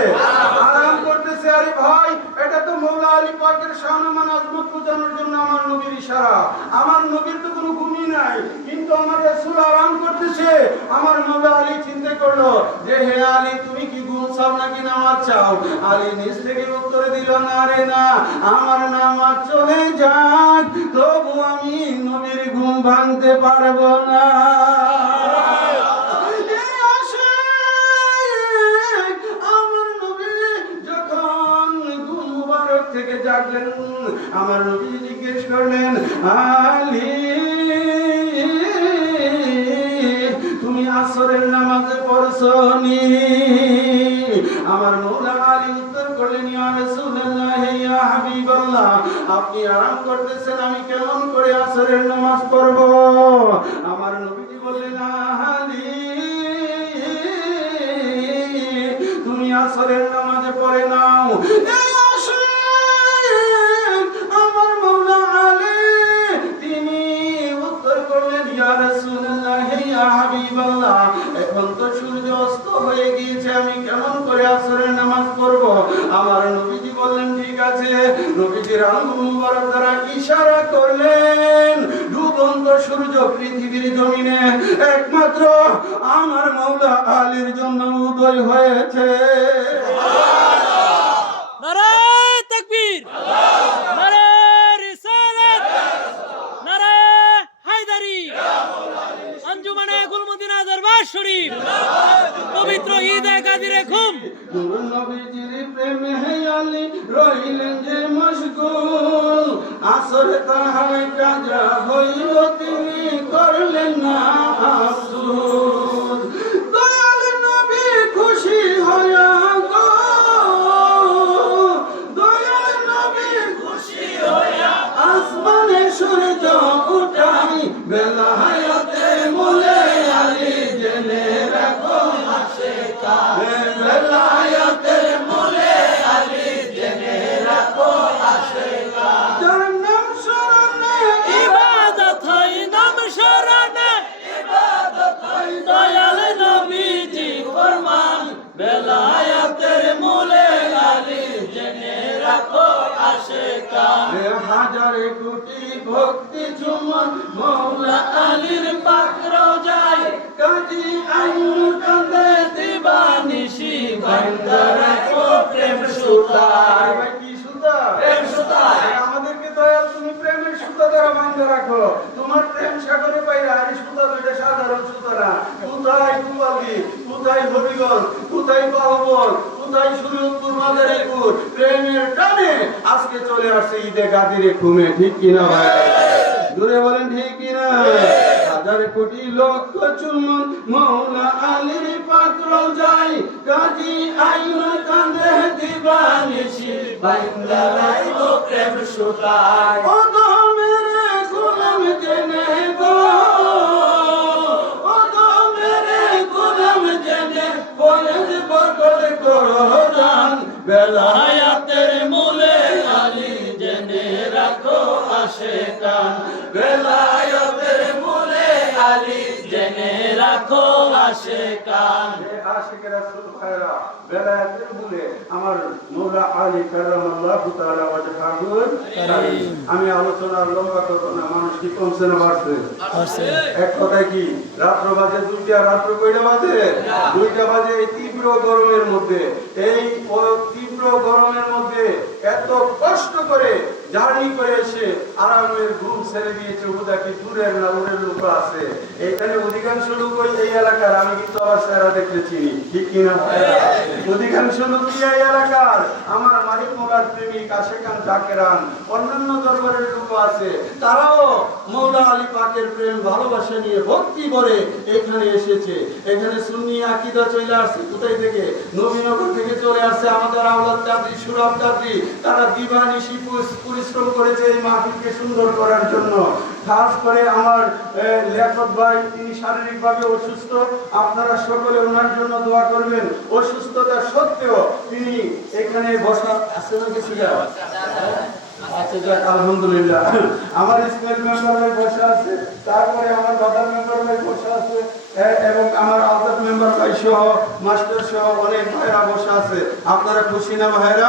আরাম করতেছে। আরে ভাই, এটা তো মৌলা আলী পাকের শান-মান আজমত বোঝানোর জন্য আমার নবীর ইশারা। আমার নবীর তো কোনো গুণই নাই, কিন্তু আমার রাসূল আরাম করতেছে। আমার মৌলা আলী চিন্তা করলো যে হে আলী, তুমি কি গুণ চাও নাকি নামাজ চাও? আলী নিজ থেকে উত্তর দিল, না রে না, আমার নামাজ চলে যাক, তবু আমি নবীর ঘুম ভাঙতে পারবো না। আমার নবী যখন ঘুম মুবারক থেকে জাগলেন, আমার নবী জিজ্ঞেস করলেন, আলী তুমি আসরের নামাজে পড়ছো নি? আমার মৌলা আলী উত্তর করলেন, ইয়া রাসূলুল্লাহ, ইয়া হাবিবাল্লাহ, আপনি আরাম করতেছেন, আমি কেমন করে আসরের নামাজ পড়ব? আমার নবীজি বললেন, আলী তুমি আসরের নামাজে পড়ে নাও। আমার মৌলা আলী তিনি উত্তর করলেন, ইয়া রাসূলুল্লাহ, ইয়া হাবিবাল্লাহ, এখন তো সূর্য অস্ত হয়ে গিয়েছে, আমি কেমন করে আসরের নামাজ পড়ব? আমার নবীজি বললেন, ঠিক আছে। নবীজির আঙ্গুল মুবারক দ্বারা ইশারা করলেন, ডুবন্ত সূর্য পৃথিবীর জমিনে একমাত্র আমার মৌলা আলীর জন্য উদয় হয়েছে। নারায়ে তাকবীর, নারায়ে রিসালাত, নারায়ে হায়দারি, আঞ্জুমানে গুলমদিনা দরবার শরীফ, পবিত্র ঈদে গাদিরে খুম। নবীজির প্রেমে আলী রইলেন যে মশগুল, আসরে তাহার কাজা হইল, তিনি করলেন না আফসোস। দয়াল নবী খুশি হইয়া গো, দয়াল নবী খুশি হইয়া আসমানে সূর্য উঠাই, বেলায়েতে মোলে আলী জেনে রাখো আশিকা, বেলায়েতে মোলে আলী জেনে রাখো আশিকা। যার নাম স্মরণে ইবাদত হয়, নাম স্মরণে ইবাদত হয়, দয়াল নবীজি ফরমান, বেলায়েতের মূলে আলী জেনে রাখো আশিকা। হাজারে কোটি ভক্তি চুমন মৌলা আলীর পাক রোজায়, কাজী আইন কাঁদে দিবানিশি, বান্দা রাখো প্রেম সুতা। ভাই কি সুতা? প্রেম সুতা। আমাদেরকে দয়াল তুমি প্রেমের সুতা দ্বারা বান্ধা রাখো। তোমার প্রেম সাগরে পাইরা আর সুতা দুইটা সাধারণ সুতা না। কোথায় কুয়ালি, কোথায় হবিগঞ্জ, কোথায় বাহুবল, কোথায় শরীয়তপুর মাদারীপুর, প্রেমের টানে আজকে চলে আসছে ঈদে গাদিরে ঘুমে, ঠিক কিনা ভাই? দূরে বলেন ঠিক কিনা? হাজার কোটি লক্ষ চুম্বন মৌলা আলীর পাক রোজায়, কাজী আইন কাঁদে দিবানিশি, বান্দা রাখো প্রেম সুতায়। ও গো মেরে গোলাম জেনে গো, ও গো মেরে গোলাম জেনে, ফয়েজ বরকত করো দান, বেলায়েতের মূলে আলী জেনে রাখো আশিকা, বেলায়েতের মূলে আলী জেনে রাখো আশিকা। আশিক রাসূল ভাইরা, বেলায়েতের মূলে আমার মৌলা আলী কারামাল্লাহু তাআলা ওয়াজহাহুল কারীম। আমি আলোচনা লম্বা করব না, মানুষ কি কমছে না বাড়ছে? এক কথায় কি, রাত্র বাজে 2টা, রাত্র কয়টা বাজে? 2টা বাজে। এই তীব্র গরমের মধ্যে, এই তীব্র গরমের মধ্যে এত কষ্ট করে জার্নি করে এসে আরামের ঘুম ছেড়ে দিয়েছে, ওটা কি দূরের না দূরের লোক আছে? এখানে অধিকাংশ লোক ওই এই এলাকার, আমি কিন্তু আবার সেরা দেখতে চিনি, ঠিক কিনা? অধিকাংশ লোকই এই এলাকার আমার মালিক মৌলার প্রেমিক আশেকান জাকেরান অন্যান্য দরবারের লোক আছে, তারাও মৌলা আলী পাকের প্রেম ভালোবাসা নিয়ে ভক্তি ভরে এখানে এসেছে। এখানে সুন্নি আকীদা চলে আসছে কোথায় থেকে? নবীনগর থেকে চলে আসছে আমাদের আওলাদ কাদরি, সুরাব কাদরি। তারা দিবানিশি পরিশ্রম করেছে এই মাহফিলকে সুন্দর করার জন্য। খাস করে আমার লেখক ভাই, তিনি শারীরিকভাবে অসুস্থ, আপনারা সকলে ওনার জন্য দোয়া করবেন। অসুস্থতা সত্ত্বেও তিনি এখানে বসা আছে না কিছু আচ্ছা যাক, আলহামদুলিল্লাহ। আমার স্কুল মেম্বার ভাই বসে আছে, তারপরে আমার বাজার মেম্বার ভাই বসে আছে, এবং আমার আজাদ মেম্বার ভাই সহ মাস্টার সহ অনেক ভাইরা বসে আছে। আপনারা খুশি না ভাইরা?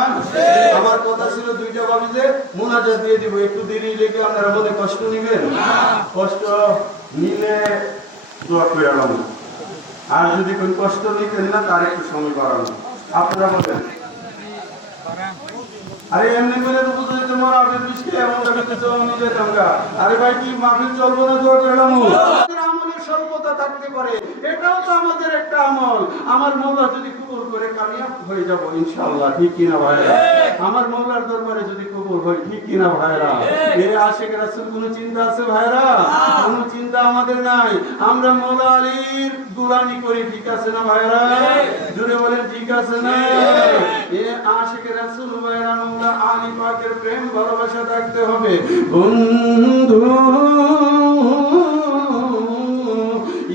আমার কথা ছিল দুইটা ভাবি যে মুনাজাত দিয়ে দিব, একটু দেরি লেগে আপনারা মনে কষ্ট নিবেন। কষ্ট নিলে দোয়া করে আলাম, আর যদি কোন কষ্ট নিতেন না তার একটু সময় বাড়ানো। আপনারা বলেন আরে এমনি করে তো বুঝতে তোমার আপনি বৃষ্টি এমন জায়গাতে চলে নিয়ে যেতামগা। আরে ভাই কি মাহফিল চলবো না? দোয়া করলাম আমলের স্বল্পতা থাকতে পারে, এটাও তো আমাদের একটা আমল। আমার মৌলা যদি কবুল করে কামিয়াব হয়ে যাব ইনশাআল্লাহ, ঠিক কিনা ভাইরা? আমার মৌলার দরবারে যদি কবুল হয়, ঠিক কিনা ভাইরা? এর আশিক রাসূল কোনো চিন্তা আছে ভাইরা? কোনো চিন্তা আমাদের নাই। আমরা মৌলা আলীর গোলামি করি, ঠিক আছে না ভাইরা? জুড়ে বলেন ঠিক আছে না? এ আশিক রাসূল ভাইরা মৌলা আলী পাকের প্রেম ভালোবাসা থাকতে হবে। বন্ধু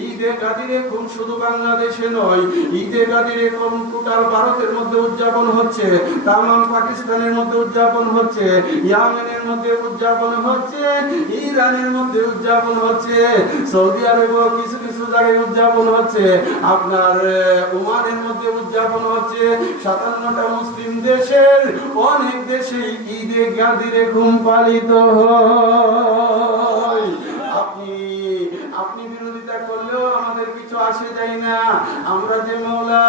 ঈদে গাদিরে খুব শুধু বাংলাদেশে নয়, ঈদে গাদিরে খুব টোটাল ভারতের মধ্যে উদযাপন হচ্ছে, তামাম পাকিস্তানের মধ্যে উদযাপন হচ্ছে, ইয়েমেনের মধ্যে উদযাপন হচ্ছে, ইরানের মধ্যে উদযাপন হচ্ছে, সৌদি আরবেও কিছু কিছু জায়গায় উদযাপন হচ্ছে, আপনার ওমানের মধ্যে উদযাপন হচ্ছে। 57টা মুসলিম দেশের অনেক দেশে ঈদে গাদিরে ঘুম পালিত হয়। আপনি বিরোধিতা করলেও আমাদের কিছু আসে যায় না। আমরা যে মৌলা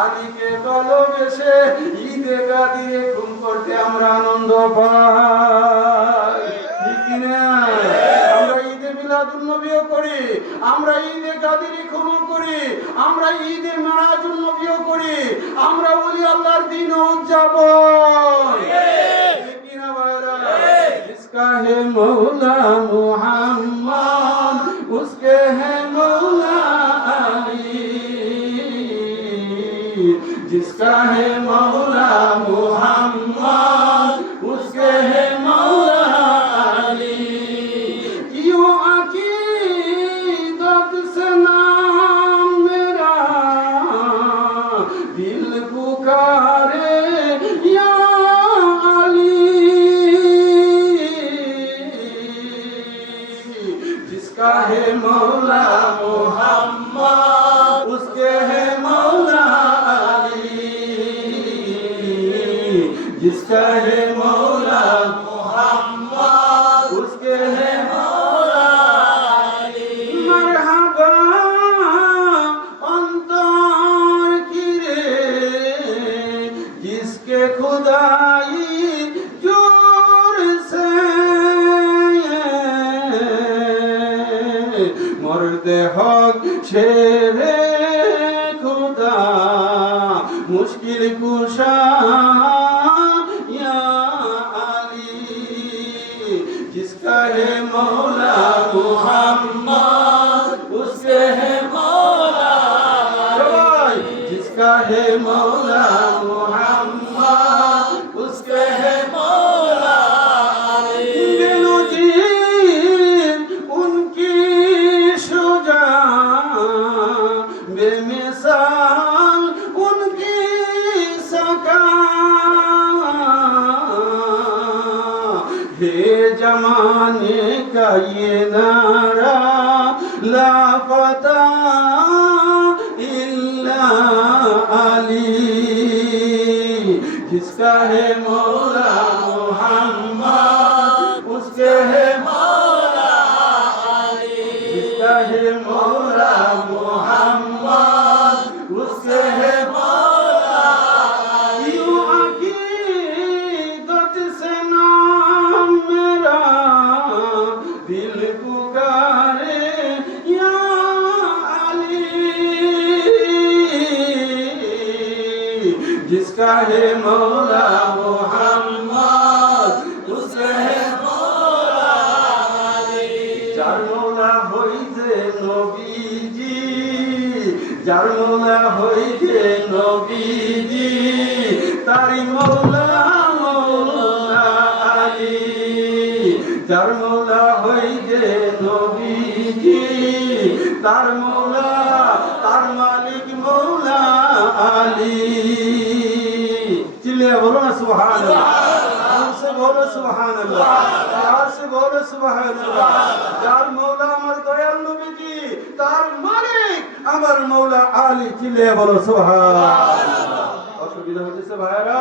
আলীকে ভালোবেসে ঈদে গাদিরে ঘুম করতে আমরা আনন্দ পাই, ঠিক কিনা? আমরা ঈদে মিলাদুন নবীও করি, আমরা ঈদে গাদিরে ঘুম করি, আমরা ঈদে মেরাজুন নবীও করি, আমরা ওলি আল্লাহর দিন উদযাপন, ঠিক কিনা ভাইরা? जिसका है मौला मुहम्मद उसके है मौला अली, जिसका है मौला मुहम्मद उसके है मौला अली। क्यों अकीदत से नाम मेरा दिल पुकारे या जिसका है मौला मुहम्मद उसके है मौला अली, जिसका है मौला मुहम्मद उसके है मौला अली। मरहबा अंतर की रे जिसके खुदाई जोर से मर्दे हक शेरे खुदा मुश्किल कुशा या अली, जिसका है मौला मुहम्मद उसके है मौला अली, जिसका है मौला मुहम्मद उसके है मौला अली। बेनजीर उनकी बेमिसाल उनकी सका है जमाने का ये नारा लापता इल्ला अली, जिसका है मौला मुहम्मद उसके है मौला अली, जिसका है मौला मुहम्मद उसके है मौला अली। यूं अकीदत से नाम मेरा दिल पुकारे या अली, जिसका है मौला मोहम्मद उसका है মৌলা আলী যার মৌলা হইতে নবীজি যার মৌলা হইতে নবীজি তারি মৌলা মৌলা আলী যার মৌলা হইতে নবীজি তার মৌলা তার মালিক মৌলা আলী চিল্লিয়ে বলো না সুবহানাল্লাহ से बोलो सुभान अल्लाह प्यार से बोलो सुभान अल्लाह যার মৌলা আমার দয়াল নবীজি তার মালিক আমার মৌলা আলী চিল্লিয়ে বলো সুবহানাল্লাহ অসুবিধা হচ্ছে ভাইরা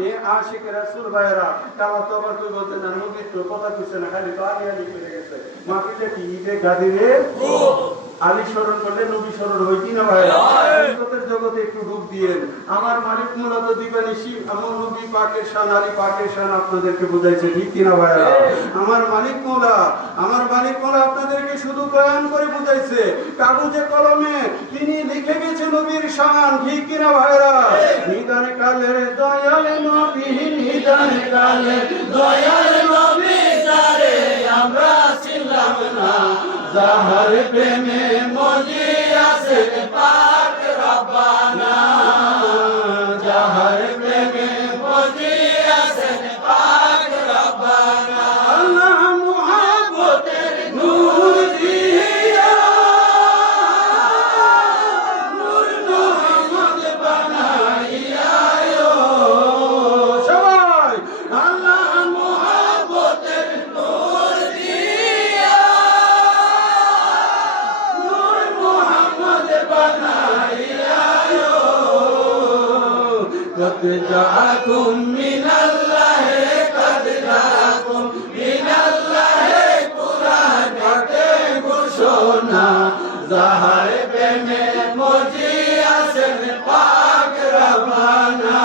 এই আশিক রাসূল ভাইরা কালা তো আবার তুই বলতে জানো নবী তো কথা কিছু না খালি তো আলী আলী করে গেছে মাটিতে কি ঈদে গাদিরে আলী স্মরণ করলে নবী স্মরণ হয় কি না ভাইরা জগতের জগতে একটু ডুব দিয়েন আমার মালিক মূলত দিবানিশি আমার নবী পাকের শান আলী পাকের শান আপনাদেরকে বুঝাইছে ঠিক কি না ভাইরা আমার মালিক মৌলা আপনাদেরকে শুধু বয়ান করে বুঝাইছে কাগজে কলমে তিনি লিখে গেছে নবীর শান ঠিক কি না ভাইরা নিদান কালের দয়াল নবী নিদান কালের দয়াল নবী যারে আমরা ছিলাম না যাহার প্রেমে মজি আছে পাক রব্বানা যাহার প্রেমে মজি আছে পাক রব্বানা আল্লাহ মুহাব্বতের নূর দিয়া নূর মুহাম্মদ বানাইয়া সবাই আল্লাহ মুহাব্বতের নূর দিয়া নূর মুহাম্মদ বানাইয়া কত জাকুম মিনাল্লাহে কদ জাকুম মিনাল্লাহে কুরআন ঘটে ঘোষণা যাহার প্রেমে মজি আছেন পাক রব্বানা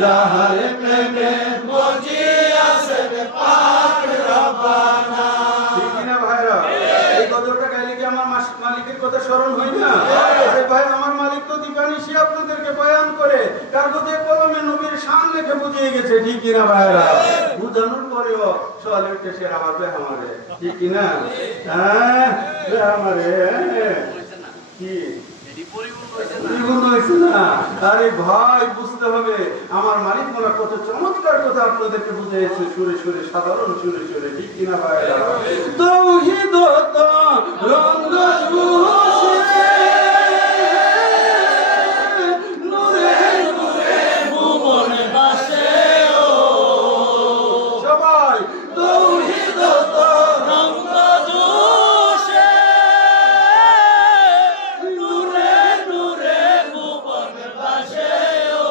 যাহার প্রেমে মজি আছেন পাক রব্বানা ঠিক না ভাইরা এই গজলটা গাইলে কি আমার মালিকের কথা স্মরণ হয় না এই ভাই আমার মালিক তো দিবানিশি আপনাদেরকে বয়ান করে কাগজে কলমে নবীর শান লিখে বুঝিয়ে গেছে ঠিক কি না ভাইরা বুঝানোর পরেও সওয়ালের শেষে আবার আমারে ঠিক কি না হ্যাঁ আমারে কি পরিপূর্ণ হয়েছে না আরে ভাই বুঝতে হবে আমার মালিক মোলা কত চমৎকার কথা আপনাদেরকে বুঝিয়েছে সুরে সুরে সাধারণ সুরে সুরে ঠিক কিনা ভাইরা তৌহিদ তো রঙ্গ জুসে নূরে নূরে ভুবন বাসে ও সবাই তৌহিদ তো রঙ্গ জোশে নূরে নূরে ভুবন বাসে ও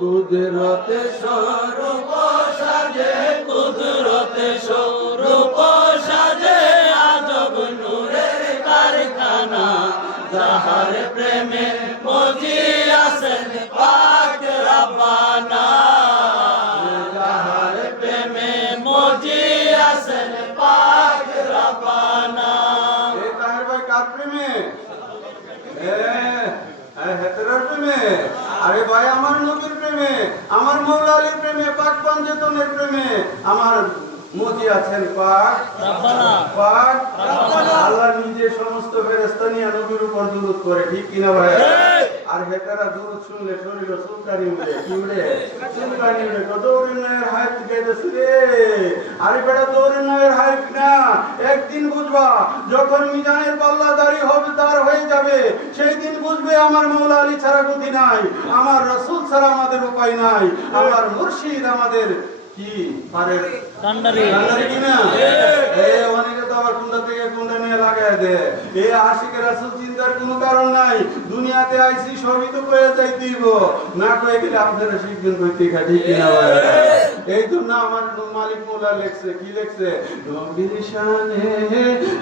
কুদরতে স্বরূপ সাজে কুদরতে স্বরূপ সাজে আজব নূরের কারখানা যাহার প্রেমে মজি আছেন পাক রব্বানা যাহার প্রেমে মজি আছেন পাক রব্বানা এ তাহের ভাই কার প্রেমে হেতেরার প্রেমে আরে ভাই আমার নবীর প্রেমে আমার মৌলা আলীর প্রেমে পাক পঞ্চেতনের প্রেমে আমার মজি আছেন পাক রব্বানা পাক আল্লাহ নিজে সমস্ত ফেরেশতা নিয়ে নবীর উপর দুরূদ করে ঠিক কিনা ভাই আর হেতারা দুরূদ শুনলে শরীরে চুলকানি উঠে কি উঠে চুলকানি উঠে কত দৌড়ের হাইট গাইতেছে রে আরে বেটা দৌড়ের হাইট না একদিন বুঝবা যখন মিজানের পাল্লা দাঁড়ি হবে তার হয়ে যাবে সেই দিন বুঝবে আমার মৌলা আলী ছাড়া গতি নাই আমার রাসূল ছাড়া আমাদের উপায় নাই আমার মুর্শিদ আমাদের কি পারে কান্ডারি কান্ডারি কিনা এ অনেকে তো আবার কুন্ডা থেকে কুন্ডা নিয়ে লাগায় দে এ আশিকের রাসূল চিন্তার কোনো কারণ নাই দুনিয়াতে আইছি সবই তো কয়ে যাই দিব না কয়ে গেলে আপনারা শিখবেন কইতে ঠিক কিনা ভাই এই তো না আমার মালিক মোলা লেখছে কি লেখছে নবীর শানে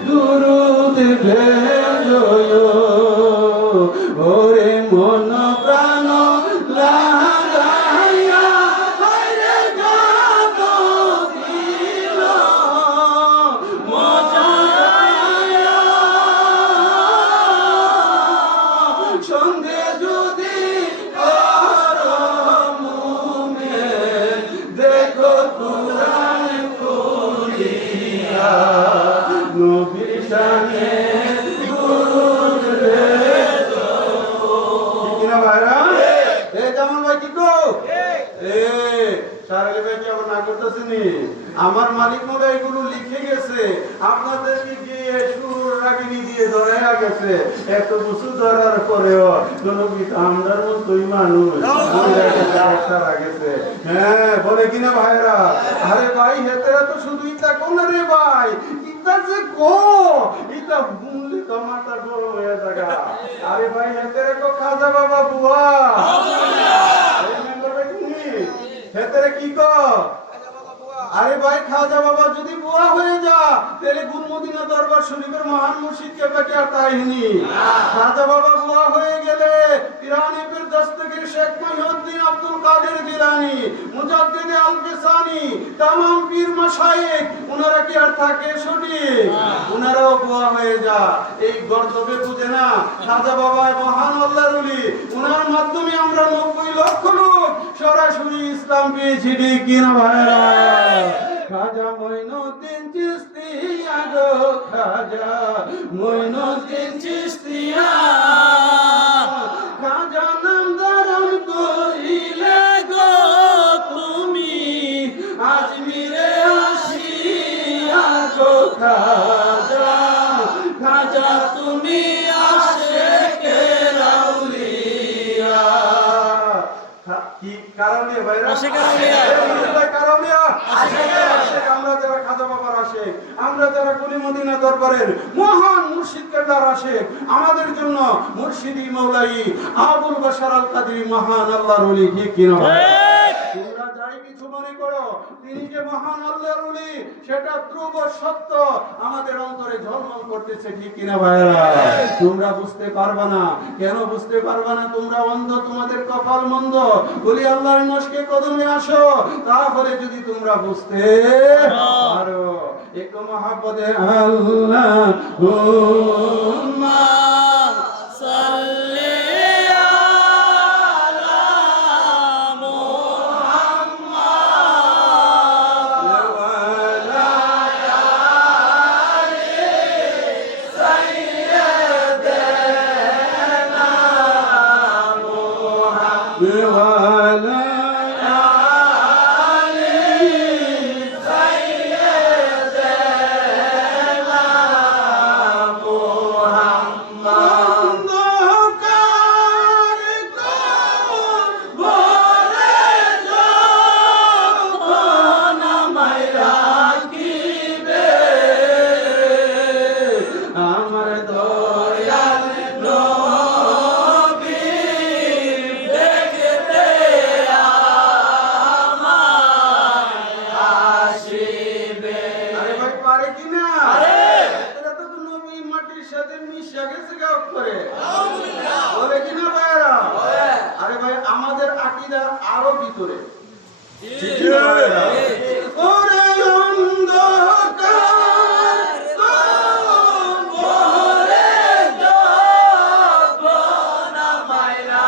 দুরূদ ভেজো ওরে মন প্রাণ লাগাইয়া হায়রে যাব দিল মজায়া সঙ্গে যদি এ সারালি ভাই কি আবার না করতেছেনি? আমার মালিক মনে এগুলো লিখে গেছে, আপনাদেরকে গিয়ে সুর রাগিনী দিয়ে ধরাইয়া গেছে। এত বছর ধরার পরেও কোনো আমরার মতোই মানুষ সারা গেছে। হ্যাঁ বলে কিনা ভাইরা? আরে ভাই হেতে তো শুধু ইটা কোন রে ভাই, ইটা যে কো ইটা বুনলি তো মাথা গরম হয়ে থাকা। আরে ভাই হেতে কো খাজা বাবা বুয়া হেতেরে কি কো? আরে ভাই খাজা বাবা যদি বুয়া হয়ে যা তাহলে গুলমদিনা দরবার শরীফের মহান মুর্শিদ কেবলাকে আর তাইনি। খাজা বাবা বুয়া হয়ে গেলে পিরানি পীর দস্তগীর শেখ মহিউদ্দিন আব্দুল কাদের জিলানী, মুজাদ্দিদ আল-ফিসানি, तमाम পীর মাশায়েখ ওনারা কি আর থাকে সঠিক? ওনারাও বুয়া হয়ে যা। এই গর্দবে বুঝে না খাজা বাবা মহান আল্লাহর ওলি, ওনার মাধ্যমে আমরা 90 লক্ষ লোক সরাসরি ইসলাম পেয়েছি। ঠিক কিনা ভাইরা? খাজা মঈনুদ্দিন চিশতিয়া গো, খাজা মঈনুদ্দিন চিশতিয়া, খাজা নাম ধারণ করিলে গো তুমি আজমিরে আসিয়া গো, খাজা খাজা তুমি আশেকের আউলিয়া। কি কারণে ভাইরা? আশেকের আউলিয়া। আমরা যারা খাজা বাবার আশেক, আমরা যারা কুলিমদিনা দরবারের মহান মুর্শিদ কেবলার আশেক, আমাদের জন্য মুর্শিদি মৌলাই আবুল বাশার আল কাদরি মহান আল্লাহর ওলি। ঠিক কিনা? তোমরা যাই কিছু মনে করো, তিনি যে মহান আল্লাহর ওলি সেটা ধ্রুব সত্য আমাদের অন্তরে ঝলমল করতেছে। ঠিক কিনা ভাইরা? তোমরা বুঝতে পারবা না। কেন বুঝতে পারবা না? তোমরা অন্ধ, তোমাদের কপাল মন্দ। বলি আল্লাহর নশকে কদমে আসো, তাহলে যদি তোমরা বুঝতে পারো। একটু মহাব্বতে আল্লাহুম্মা সাল্লি আলা মুহাম্মাদ ওয়া আলা আলি সাইয়্যিদিনা মুহাম্মাদ ওয়া আলা আমাদের আকীদা আরো ভিতরে। ওরে অন্ধকার কবরে যখন মাইরা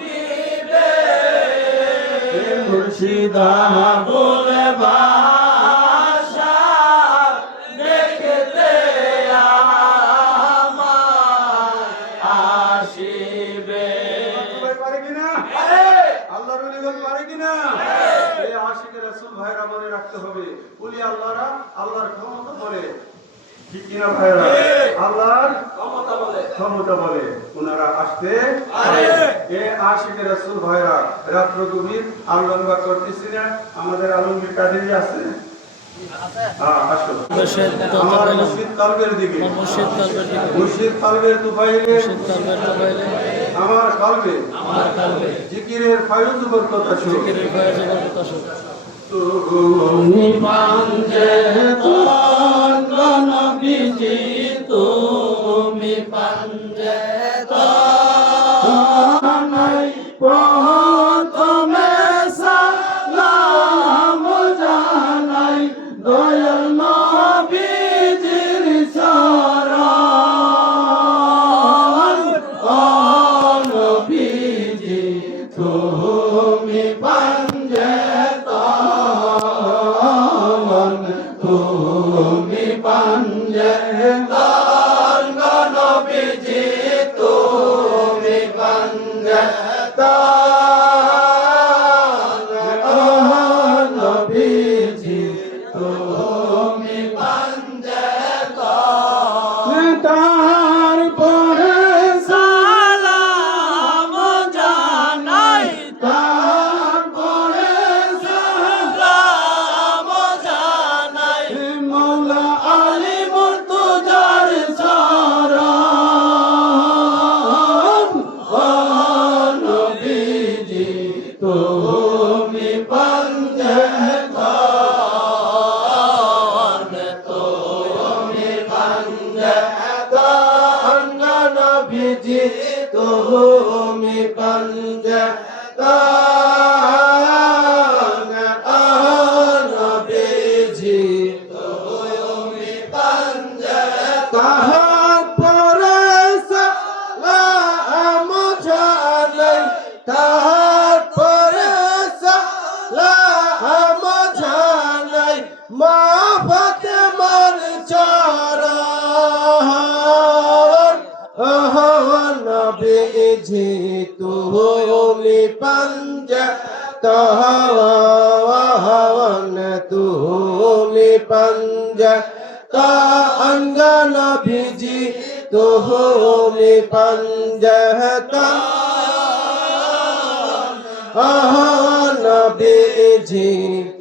দিবে, মুর্শিদা বলে ভাষা দেখতে আমায় আসিবে। পারে কিনা? আল্লাহর ওলিগণ পারে কিনা? এই আশিকের রাসূল ভাইরা মনে রাখতে হবে, ওলি আল্লাহরা আল্লাহর ক্ষমতা বলে। ঠিক কিনা ভাইরা? আল্লাহর ক্ষমতা বলে ওনারা আসতে পারে। এই আশিকের রাসূল ভাইরা রাত্র গভীর আল্লাহ করতেছি না। আমাদের আলমগীর কাদেরী আছে, আসো আমার মুর্শিদ কলবের দিকে, মুর্শিদ কলবের তুফাইলে, আমার কলবে জিকিরের ফয়জ বরকত আসো। তুমি পাঞ্জে তন নবীজি, তুমি পাঞ্জে তন প্রথমে সালাম জানাই দয়াল নবীজির চরণ। ও নবীজি তুমি পাঞ্জে তন, তুমি পাঞ্জে তন নবীজি, তুমি পাঞ্জে তন। ও তুমি পঞ্জতন, তুমি পঞ্জতন নবীজি, তুমি পঞ্জতন নবীজি, তুমি পঞ্জতন। তাহার পরে সালাম জানাই, তাহার পরে সালাম জানাই মা ফাতেমার চরণ। ওহো নবীজি তুমি পঞ্জতন, তুমি পঞ্জতন নবীজি, তুমি পঞ্জতন। ওহো নবীজি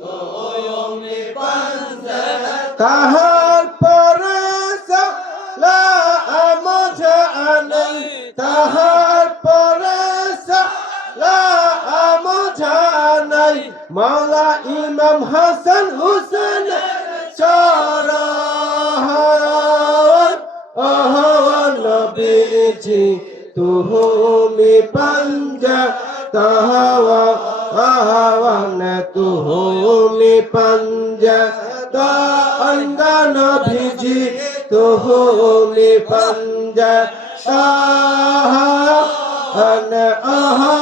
তুমি পঞ্জতন। তাহার পরে সালাম জানাই, তাহার পরে সালাম জানাই মাওলা ইমাম হাসান হুসেন চরণ। ওহো নবীজি তুমি পঞ্জতন, তুমি পঞ্জতন নবীজি, তুমি পঞ্জতন। ওহো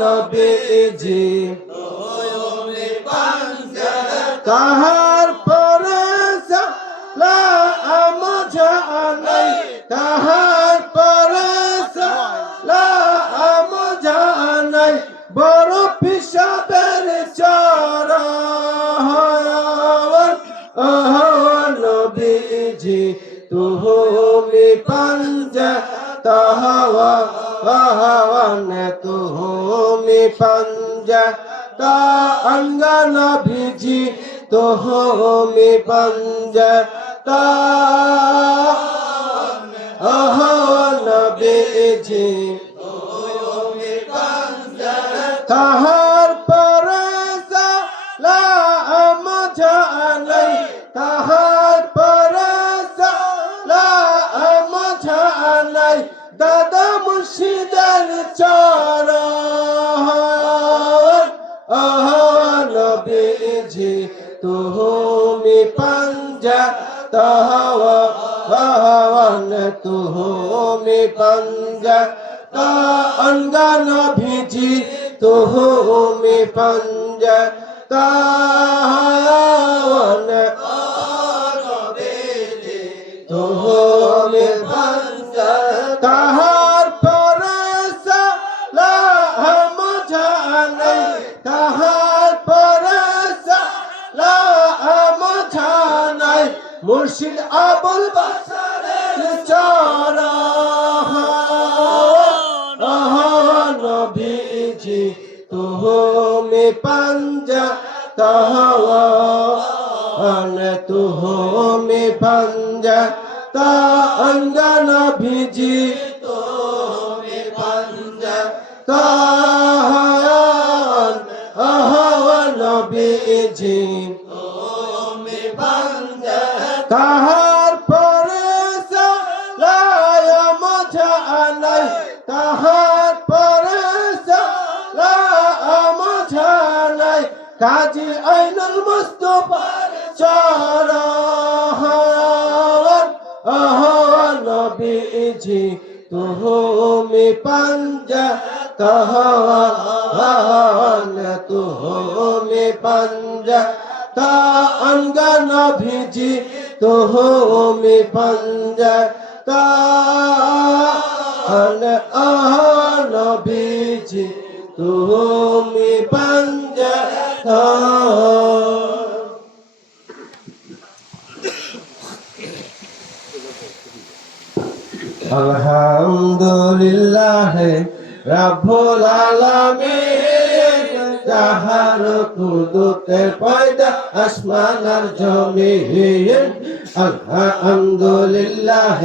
নবীজি তুমি পঞ্জতন। তাহার পরে সালাম জানাই, তাহার পরে সালাম জানাই বড় পিসাবের চরণ। ওহো নবীজি তুমি পঞ্জতন, তুমি পঞ্জতন নবীজি, তুমি পঞ্জতন। ওহো নবীজি তুমি পঞ্জতন। তাহার পরে সালাম জানাই, তাহার পরে সালাম জানাই দাদা মুর্শিদের চরণ। ওহো নবীজি তুমি পঞ্জতন, তুমি পঞ্জতন নবীজি, তুমি পঞ্জতন। তুমি পঞ্জতন। তাহার পরে সালাম জানাই, তাহার পরে সালাম জানাই মুর্শিদ আবুল বাশারের চরণ। ওহো নবীজি তুমি পঞ্জতন, তুমি পঞ্জতন নবীজি, তুমি পঞ্জতন। ওহো নবীজি তুমি পঞ্জতন। তাহার পরে সালাম জানাই, তাহার পরে সালাম জানাই কাজী আইনুল মুস্তাফার চরণ। ওহো নবীজি তুমি পঞ্জতন, তুমি পঞ্জতন নবীজি, তুমি পঞ্জতন। ওহো নবীজি তুমি পঞ্জতন। আলহামদুলিল্লাহ রাব্বুল আলামিন, যাহার কুদরতে পয়দা আসমান আর জমিন। আলহামদুলিল্লাহ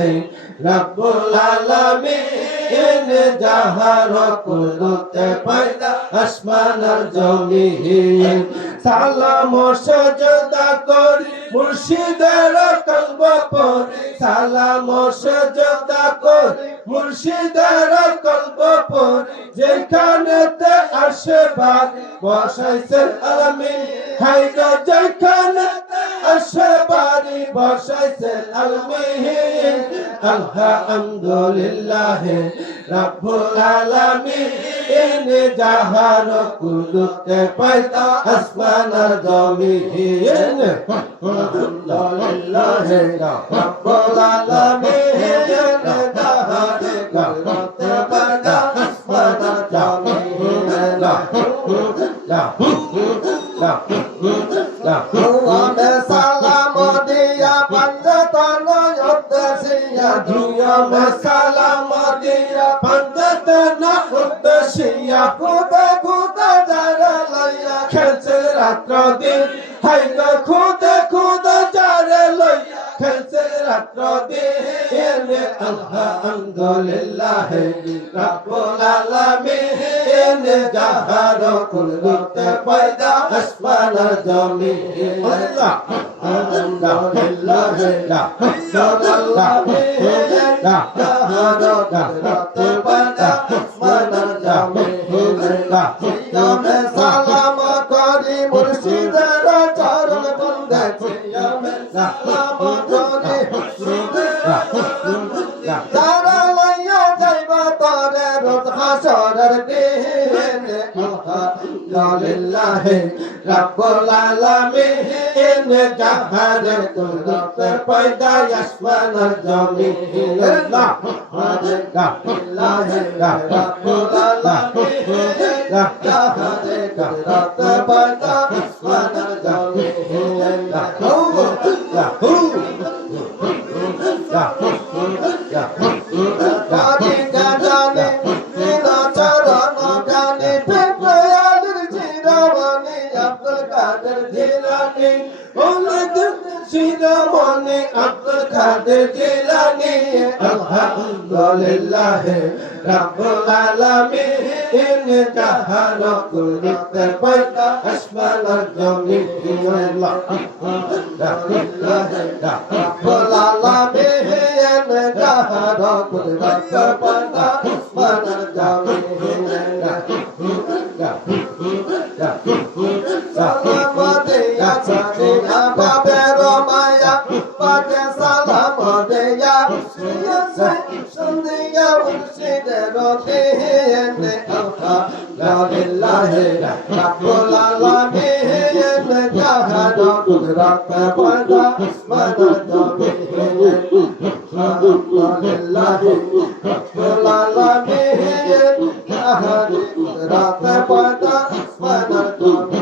রব্বুল আলামিন যাহার কুদরতে পয়দা আসমান আর জমিন সালাম ও সাজদা করি মুর্শিদের কলব পড়ি সালাম ও সাজদা করি মুর্শিদের কলব পড়ি যেখানেতে আশীর্বাদ বসাইছেন আলামিন হাই গো যেখানেতে আশীর্বাদ বসাইছেন আলামিন আলহামদুলিল্লাহ রাব্বুল আলামিন যাহার কুদরতে পয়দা আসমান আর জমিন আলহামদুলিল্লাহ রাব্বুল আলামিন যাহার কুদরতে পয়দা আসমান আর জমিন আমি সালাম দিয়া পঞ্জতন উদ্দেশিয়া ধুয়ম সালাম দিয়া পঞ্জতন উদ্দেশিয়া খুদে খুদে যারা লইয়া খেলছে রাত্র দিন হাই গো খুদে খুদে যারা লইয়া খেলছে রাত্র দিন আলহামদুলিল্লাহ রাব্বুল আলামিন যাহার কুদরতে পয়দা আসমান আর জমিন আলহামদুলিল্লাহ রাব্বুল আলামিন যাহার কুদরতে পয়দা আসমান আর জমিন আমি সালাম করি মুর্শিদের চরণ বন্দে আমি সালাম করি যারা লইয়া যাইব তরে রোজ হাসরের দিন আলহামদুলিল্লাহ রাব্বুল আলামিন যাহার কুদরতে পয়দা আসমান আর জমিন আলহামদুলিল্লাহ রাব্বুল আলামিন যাহার কুদরতে পয়দা আসমান আর জমিন জানি জানি সিনা চরণ জানি প্রেমায়ালের চিরমণি আব্দুল কাদের জিলানী ওলদ শিরোমণি আব্দুল কাদের জিলানী আলহামদুলিল্লাহ রাব্বুল আলামিন যাহার কুদরতে পয়দা আসমান আর জমিন আলহামদুলিল্লাহ রাব্বুল আলামিন যাহার কুদরতে পয়দা আসমান আর জমিন সালাম দিয়া চারিয়া বাবের মায়া পাকে সালাম দিয়া সন্ধিয়া মুর্শিদের দিন আলহামদুলিল্লাহ রাব্বুল আলামিন যাহার কুদরতে পয়দা আসমান আর জমিন আলহামদুলিল্লাহ রাব্বুল আলামিন যাহার কুদরতে পয়দা আসমান আর জমিন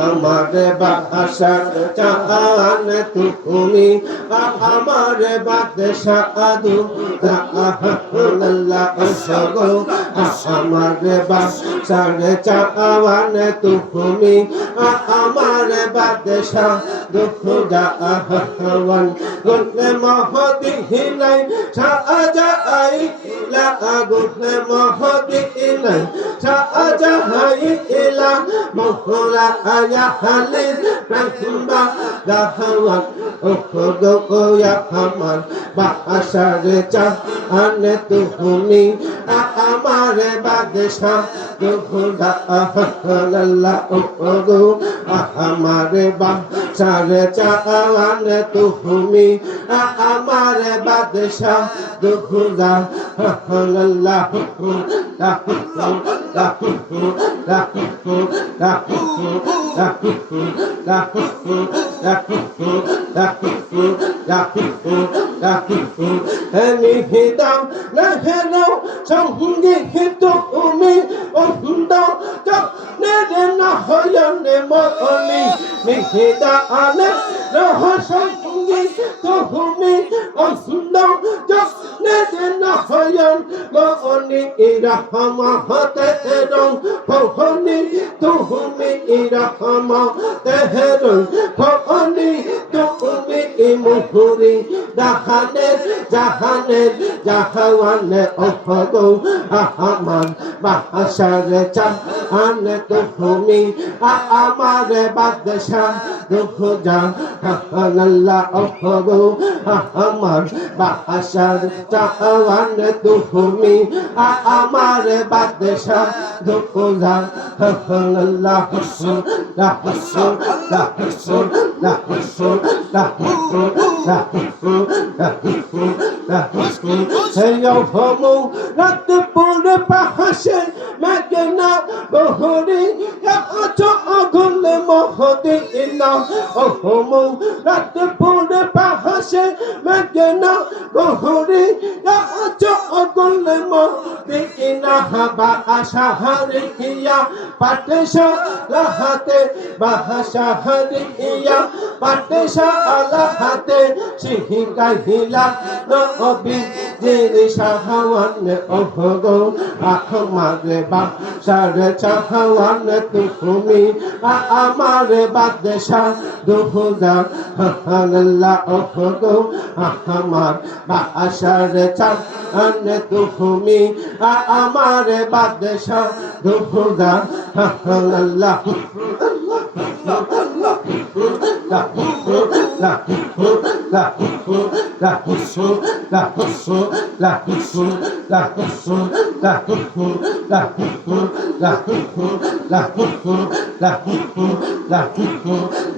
আমার বাসার চান তুমি আমার বাদশাহ আদু আল্লাহ সগো আমার বাসার চান তুমি আমার বাদশাহ দুঃখ জাহান গুনে মহদিনাই সাজাই লা গুনে মহদিনাই সাজাই ইলা মোহরা আয়া হালিস রাহমা দাহওয়ান ওখো ইয়া আমার বাসার চান তুমি আমার বাদশাহ দুহুদা আল্লাহ ওগো আমার বাসার চান তুমি আমার বাদশাহ দুহুদা আল্লাহ নিহিতাম নহেন সঙ্গী তুমি অন্ধ চনে নহয়নে মনি নিহিতানে রহ সঙ্গী তুমি অন্ধ চনে নহয়ন মনি রহমতে রং ভবনি তুমি রহমতে রং ভবনি তুমি মুহুরি জাহানের জাহানের জাহাওয়ানে ওহগো আমার বাহাসার চাহান তুমি আমার বাদশাহ দুহু জাহান আল্লাহ ওহগো আমার বাহাসার চাহান তুমি আমার বাদশাহ দুহু জাহান আল্লাহ হুসুন লা হুসুন লা হুসুন লা হুসুন লা হুসুন লা হুসুন লা হুসুন লা হুসুন সেও হমু রাত পুরে পাহাসে মেঘনা বহরি আছো আগুলে মহদিনা ও হমু রাত পুরে পাহাসে মেঘনা বহরি আছো আগুলে মহদিনা হাবা আশাহারিয়া পাটেশা লাহাতে বাহাশাহারিয়া পাটেশা আলাহাতে শিহিকাহিলা নবী জিরি শাহওয়ান ওহগো আমারে বাদশার চাহওয়ান তুমি আমারে বাদশা দুহুজা আল্লাহ ওহগো আমার বাদশার চাহওয়ান তুমি আমারে বাদশা দুহুজা আল্লাহ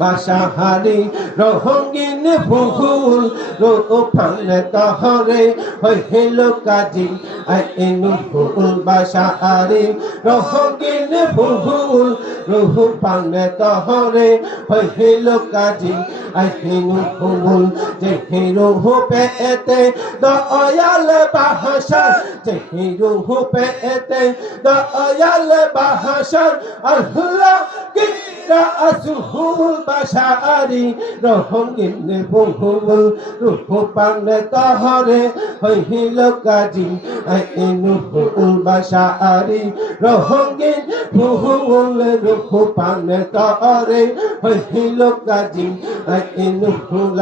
বাসাহারি রহঙ্গিন বহুল রূপান তহরে হইল কাজী আইনু বহুল বাসাহারি রহঙ্গিন বহুল রূপান তহরে হইল কাজী আইনু বহুল যে হিরো পেতে দয়াল বাহাসার যে হিরো পেতে দয়াল বাহাসার আল্লাহ কি রাসূল বাশারি রহঙ্গিন বহুল রূপান তহরে হইল কাজী আইনু বহুল বাশারি রহঙ্গিন বহুল রূপান তহরে হইল কাজী আইনু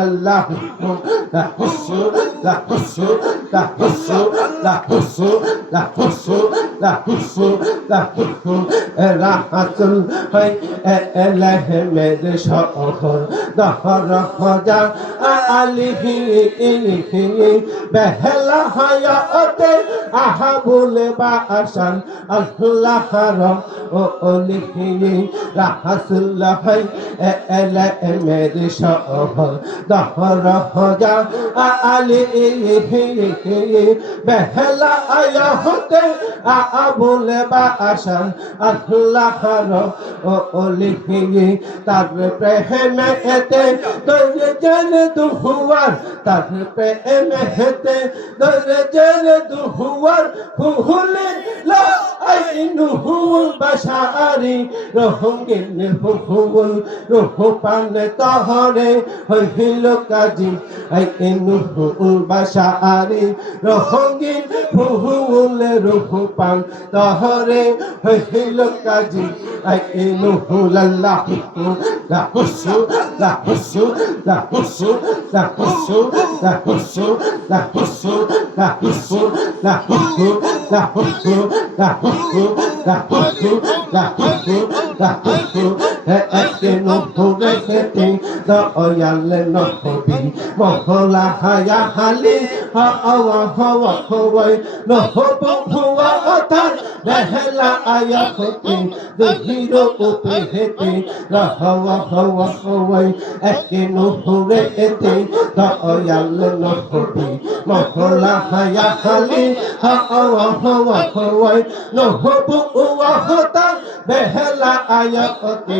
আল্লাহ লা হুসুন লা হুসুন লা হুসুন লা হুসুন লা হুসুন লা হুসুন লা হুসুন রাহাতুল হাই এলাহমেদ শহর দহর হজা আলিহি ইলিহি বেহলা হায়াতে আহাবুল বাসান আল্লাহর ও অলিহি রাহাতুল হাই এলাহমেদ শহর দহর হজা আলিহি বেহলা হায়াতে আহাবুল বাসান আল্লাহর ও অলিহি তার প্রেমেতে দরজান দুহুয়ার তার প্রেমেতে দরজান দুহুয়ার হুহুলে লা আইনুহু বাশারি রহঙ্গিন বহুল রূপান তহরে হইল কাজী আইনুহু বাশারি রহঙ্গিন বহুল রূপান তহরে হইল কাজী আইনুহু আল্লাহ লা হুসুন লা হুসুন লা হুসুন লা হুসুন লা হুসুন লা হুসুন লা হুসুন লা হুসুন লা হুসুন লা হুসুন লা হুসুন লা হুসুন লা হুসুন একদিন ভোরে খেতে দয়াল নবী মহলা হায়া হালি হাওয়া হাওয়া হওয়াই নহব হুয়া অতার বেহলা আয়া হতে দহিরো উপে হেতে হাওয়া হাওয়া হওয়াই একদিন ভোরে খেতে দয়াল নবী মহলা হায়া হালি হাওয়া হাওয়া হওয়াই নহব হুয়া অতার বেহলা আয়া হতে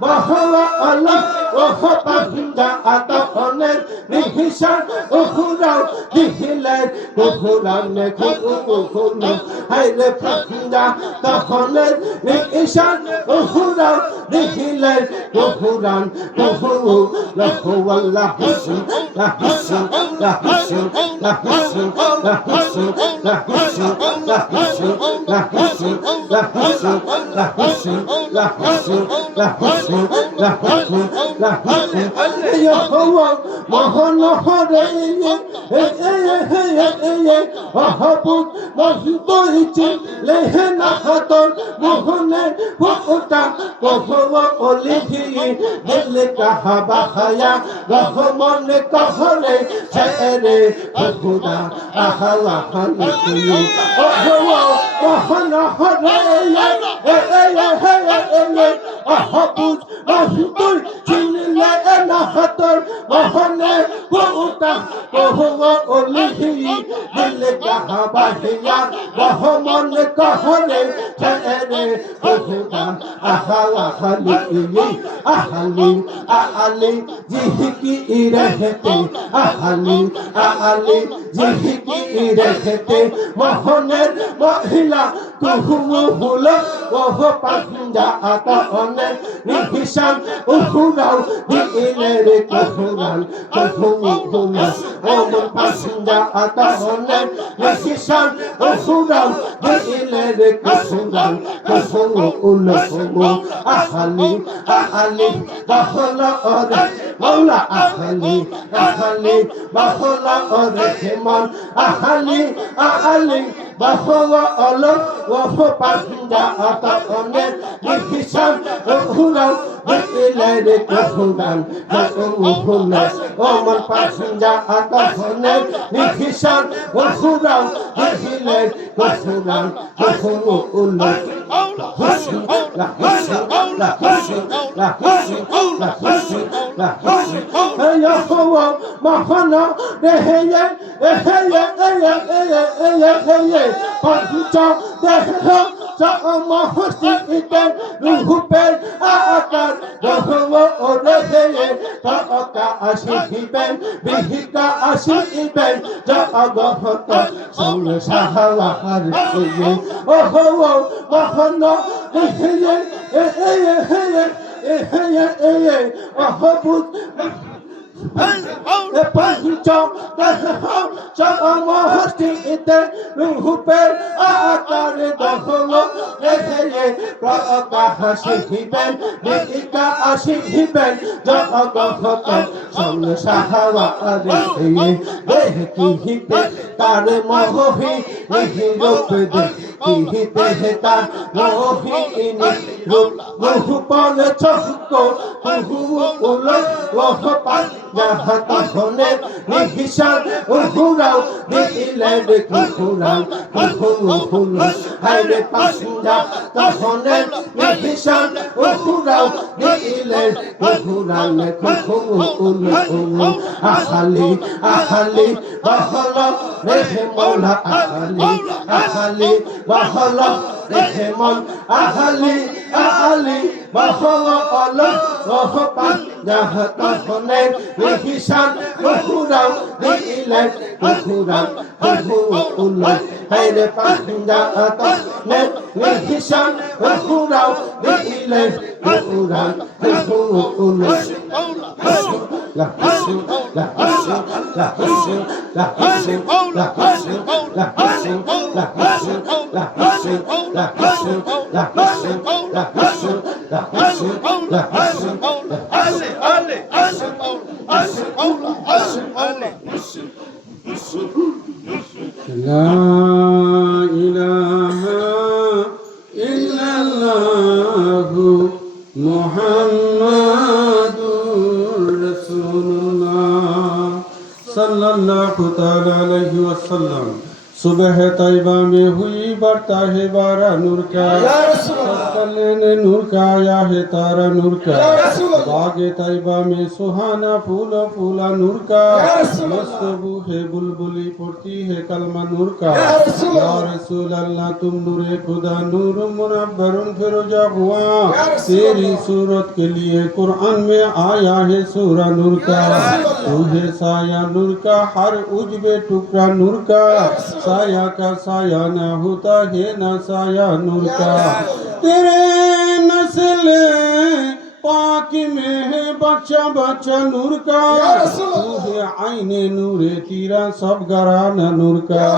bahwa Allah pahinda atauner nihisan uhurau dihiler uhurane kuhunu haile pahinda tahoner nihisan uhurau dihiler uhuran kuhunu lahu wallahu la hasan la hasan la hasan la hasan la hasan la hasan la hasan la hasan la hasan la hasan la hasan la hasan la hasan ya Allah mahanahare ahabut mahdoichi lehna haton mohone puta kohwa olihi dil kahaba haya rahman kahare shere khuda ahala halihi ahwa mahanahare ahabut mahdoichi lehna haton mohone puta kohwa olihi dil kahaba haya rahman kahare shere khuda ahala halihi ahali ahali jihki irehte ahali ahali jihki irehte mohoner mahila kuhumu hulo oho pahinja ata oner nihisan uhurau diilere kuhuran kuhumu hulo oho pahinja ata oner nihisan uhurau diilere kuhuran kuhumu hulo ahali ahali bahola ore maula ahali ahali bahola ore hemon ahali ahali bahola olo woho pahinda ata oner nihisan uhurau diilere kuhuran kuhumu hulo omon pahinda ata oner nihisan uhurau diilere kuhuran kuhumu hulo Husin, la husin, la husin, la husin, la husin, la husin. Yahuwa mahana deheye, pancha dehe sa mahusi iten ruhupen aakar Yahuwa oreheye taaka asihiben bihika asihiben jaagahoto saule sahawahar eye ohowo mahana deheye ahabut pancha sa mahusi iten ruhupen aakar Yahuwa oreheye taaka asihiben bihika asihiben jaagahoto saule sahawahar eye dehki hite tare mohi nihirope hite heta mohi ini ruhupane chokko kuhu ulo wohopan jahata hone nihisan uhurau diilere kuhuran kuhu hulo haire pasinja tahone nihisan uhurau diilere kuhuran kuhu ulo ahali ahali bahala rehemola ahali ahali bahala rehemon ahali ahali bahala Allah rohpan jahata hone nihisan uhurau diilere kuhuran kuhu ulo haire pasinja tahone nihisan uhurau diilere kuhuran kuhu ulo la hasin la hasin la hasin la hasin la hasin la hasin la hasin la hasin la hasin la hasin la hasin la hasin la hasin ale ale ale ale لا إله إلا الله محمد رسول الله صلى الله تعالى عليه وسلم सुबह तैयबा में हुई बरता है बारा नूर का लेने नूर का आया है तारा नूर का बागे तैयबा में सुहाना फूला फूला नूर का मस्तबू है बुलबुली पड़ती है कलमा नूर का या रसूल अल्लाह तुम नूरे खुदा नूर मुनव्वरुन फिरोजा हुआ तेरी सूरत के लिए कुरान में आया है सूरा नूर का तू है साया नूर का हर उजबे टुकड़ा नूर का साया का साया ना होता है ना साया नूर का तेरे नस्ल पाक में है बच्चा बच्चा नूर का तू है आईने नूरे तीरा सब गराना नूर का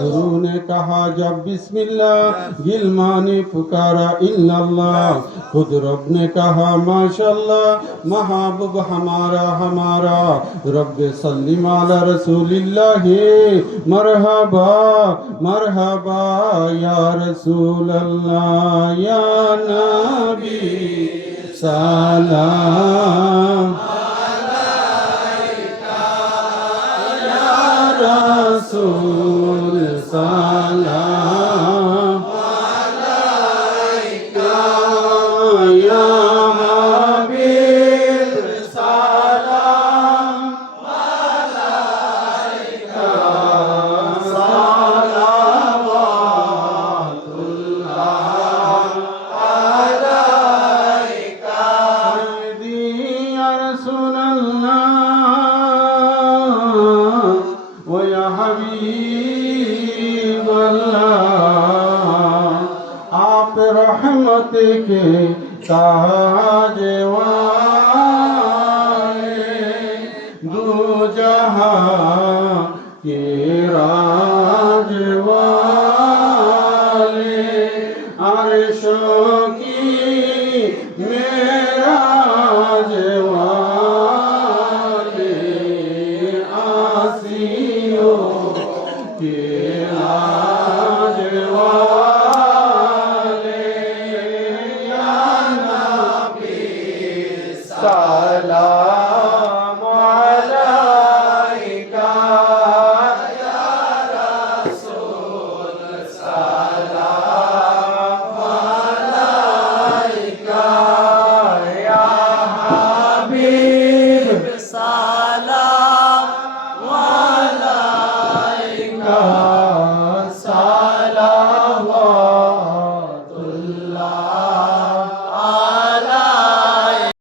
गुरु ने कहा जब बिस्मिल्लाह गिलमा ने पुकारा इल्लल्लाह खुद रब ने कहा माशाल्लाह महबूब हमारा हमारा रब सल्लिम अला रसूलिल्लाह मरहबा मरहबा या रसूल अल्लाह या नबी सलाम अलैका या रसूल सलाम अलैका या हबीब सलाम अलैका सलावतुल्लाह आप रहमत के ताज वाले दो जहां के राज वाले अर्शों की मेराज वाले